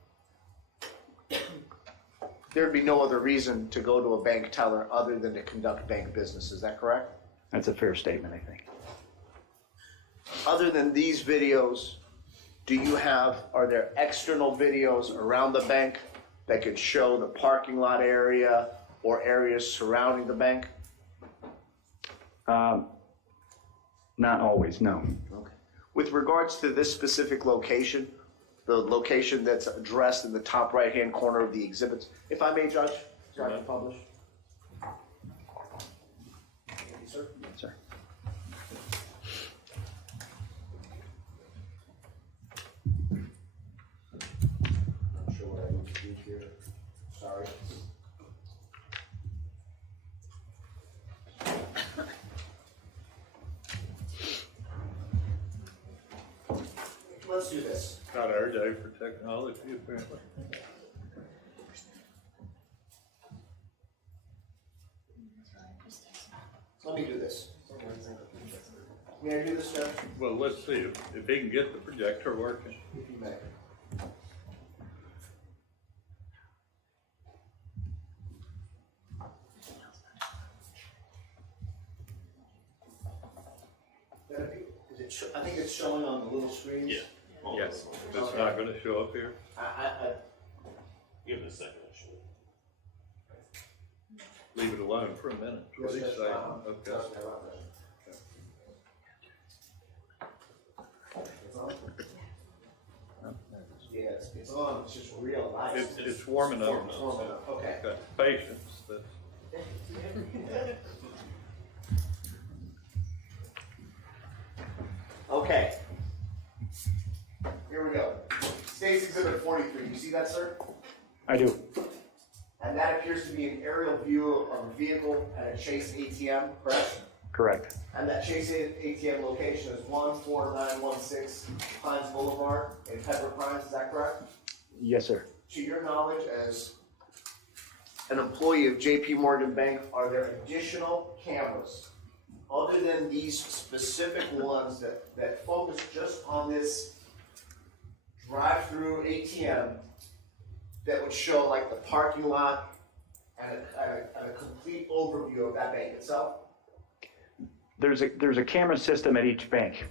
There'd be no other reason to go to a bank teller other than to conduct bank business, is that correct? That's a fair statement, I think. Other than these videos are there external videos around the bank that could show the parking lot area or areas surrounding the bank? Not always, no. Okay. With regards to this specific location, the location that's addressed in the top right-hand corner of the exhibits, if I may, Judge, so I can publish. Thank you, sir. Yes, sir. Not sure what I need to do here. Sorry. Let's do this. Not our day for technology, apparently. Let me do this. May I do this, Judge? Well, let's see if he can get the projector working. If you may. I think it's showing on the little screens. Yeah. Yes. It's not going to show up here. Give it a second, actually. Leave it alone for a minute. What he's saying. Okay. Yeah, it's on. It's just real light. It's warming up. Okay. Okay. Patience. That's Okay. Here we go. State's Exhibit 43. You see that, sir? I do. And that appears to be an aerial view of a vehicle at a Chase ATM, correct? Correct. And that Chase ATM location is 14916 Pines Boulevard in Pepper Pines, is that correct? Yes, sir. To your knowledge, as an employee of JP Morgan Bank, are there additional cameras other than these specific ones that focus just on this drive-through ATM that would show like the parking lot and a complete overview of that bank itself? There's a camera system at each bank.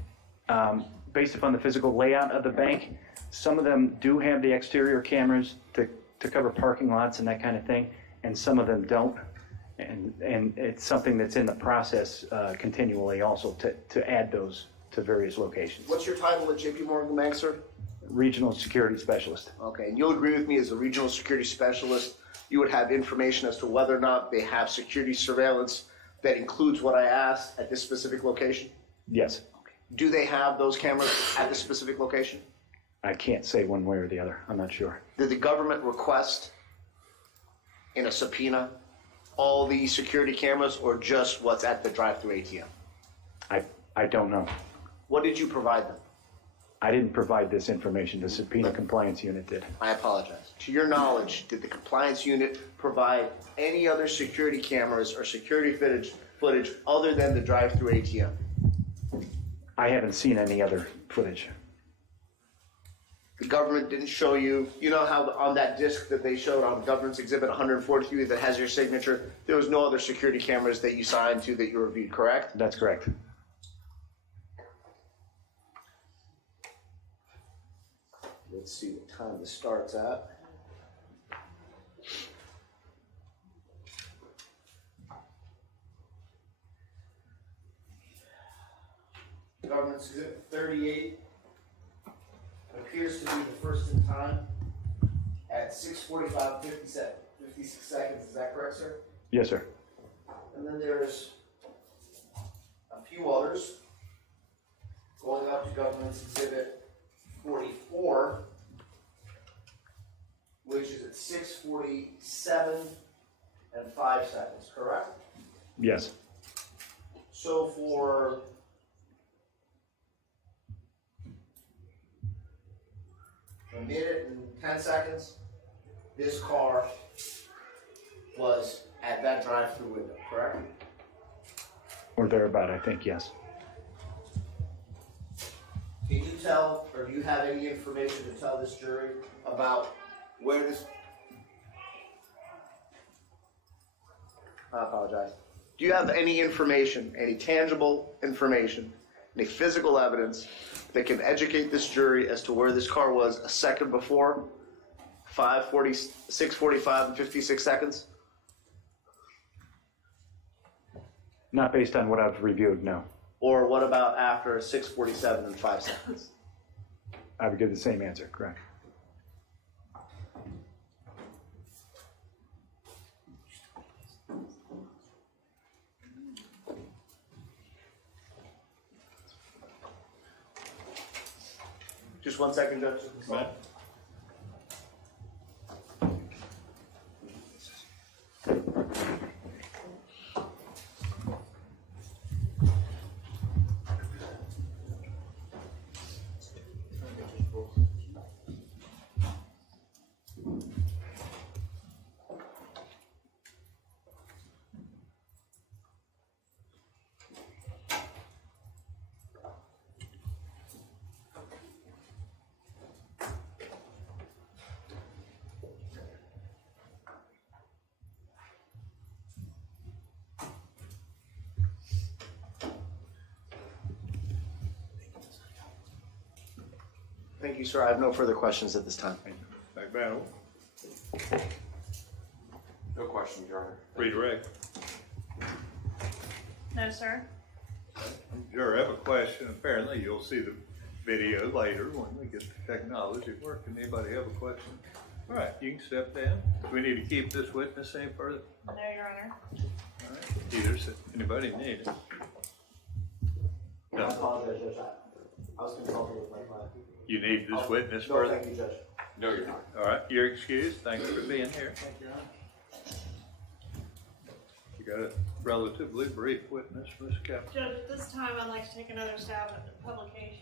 Based upon the physical layout of the bank, some of them do have the exterior cameras to cover parking lots and that kind of thing, and some of them don't. And it's something that's in the process continually also to add those to various locations. What's your title at JP Morgan Bank, sir? Regional Security Specialist. Okay, and you'll agree with me as a regional security specialist, you would have information as to whether or not they have security surveillance that includes what I asked at this specific location? Yes. Do they have those cameras at this specific location? I can't say one way or the other. I'm not sure. Did the government request in a subpoena all the security cameras or just what's at the drive-through ATM? I don't know. What did you provide them? I didn't provide this information. The subpoena compliance unit did. I apologize. To your knowledge, did the compliance unit provide any other security cameras or security footage other than the drive-through ATM? I haven't seen any other footage. The government didn't show you, you know how on that disc that they showed on Government's Exhibit 143 that has your signature, there was no other security cameras that you signed to that you reviewed, correct? That's correct. Let's see what time this starts at. Government's Exhibit 38 appears to be the first in time at 6:45, 56 seconds. Is that correct, sir? Yes, sir. And then there's a few others going up to Government's Exhibit 44, which is at 6:47 and 5 seconds, correct? Yes. So for a minute and 10 seconds, this car was at that drive-through window, correct? Or thereabout, I think, yes. Can you tell, or do you have any information to tell this jury about where this... I apologize. Do you have any information, any tangible information any physical evidence that can educate this jury as to where this car was a second before 5:40, 6:45 and 56 seconds? Not based on what I've reviewed, no. Or what about after 6:47 and 5 seconds? I would give the same answer, correct. Just 1 second, Judge. Right. Thank you, sir. I have no further questions at this time. McBannel, No questions, Your Honor. redirect. No, sir. Sure, I have a question. Apparently, you'll see the video later when we get the technology working. Anybody have a question? All right, you can step down. Do we need to keep this witness any further? No, Your Honor. All right, either, anybody need it? I apologize, Judge. I was consulting with my client. You need this witness No, further? thank you, Judge. No, Your Honor. All right, you're excused. Thanks for being here. Thank you, Your Honor. You got a relatively brief witness, Ms. Captain. Judge, at this time, I'd like to take another stab at the publication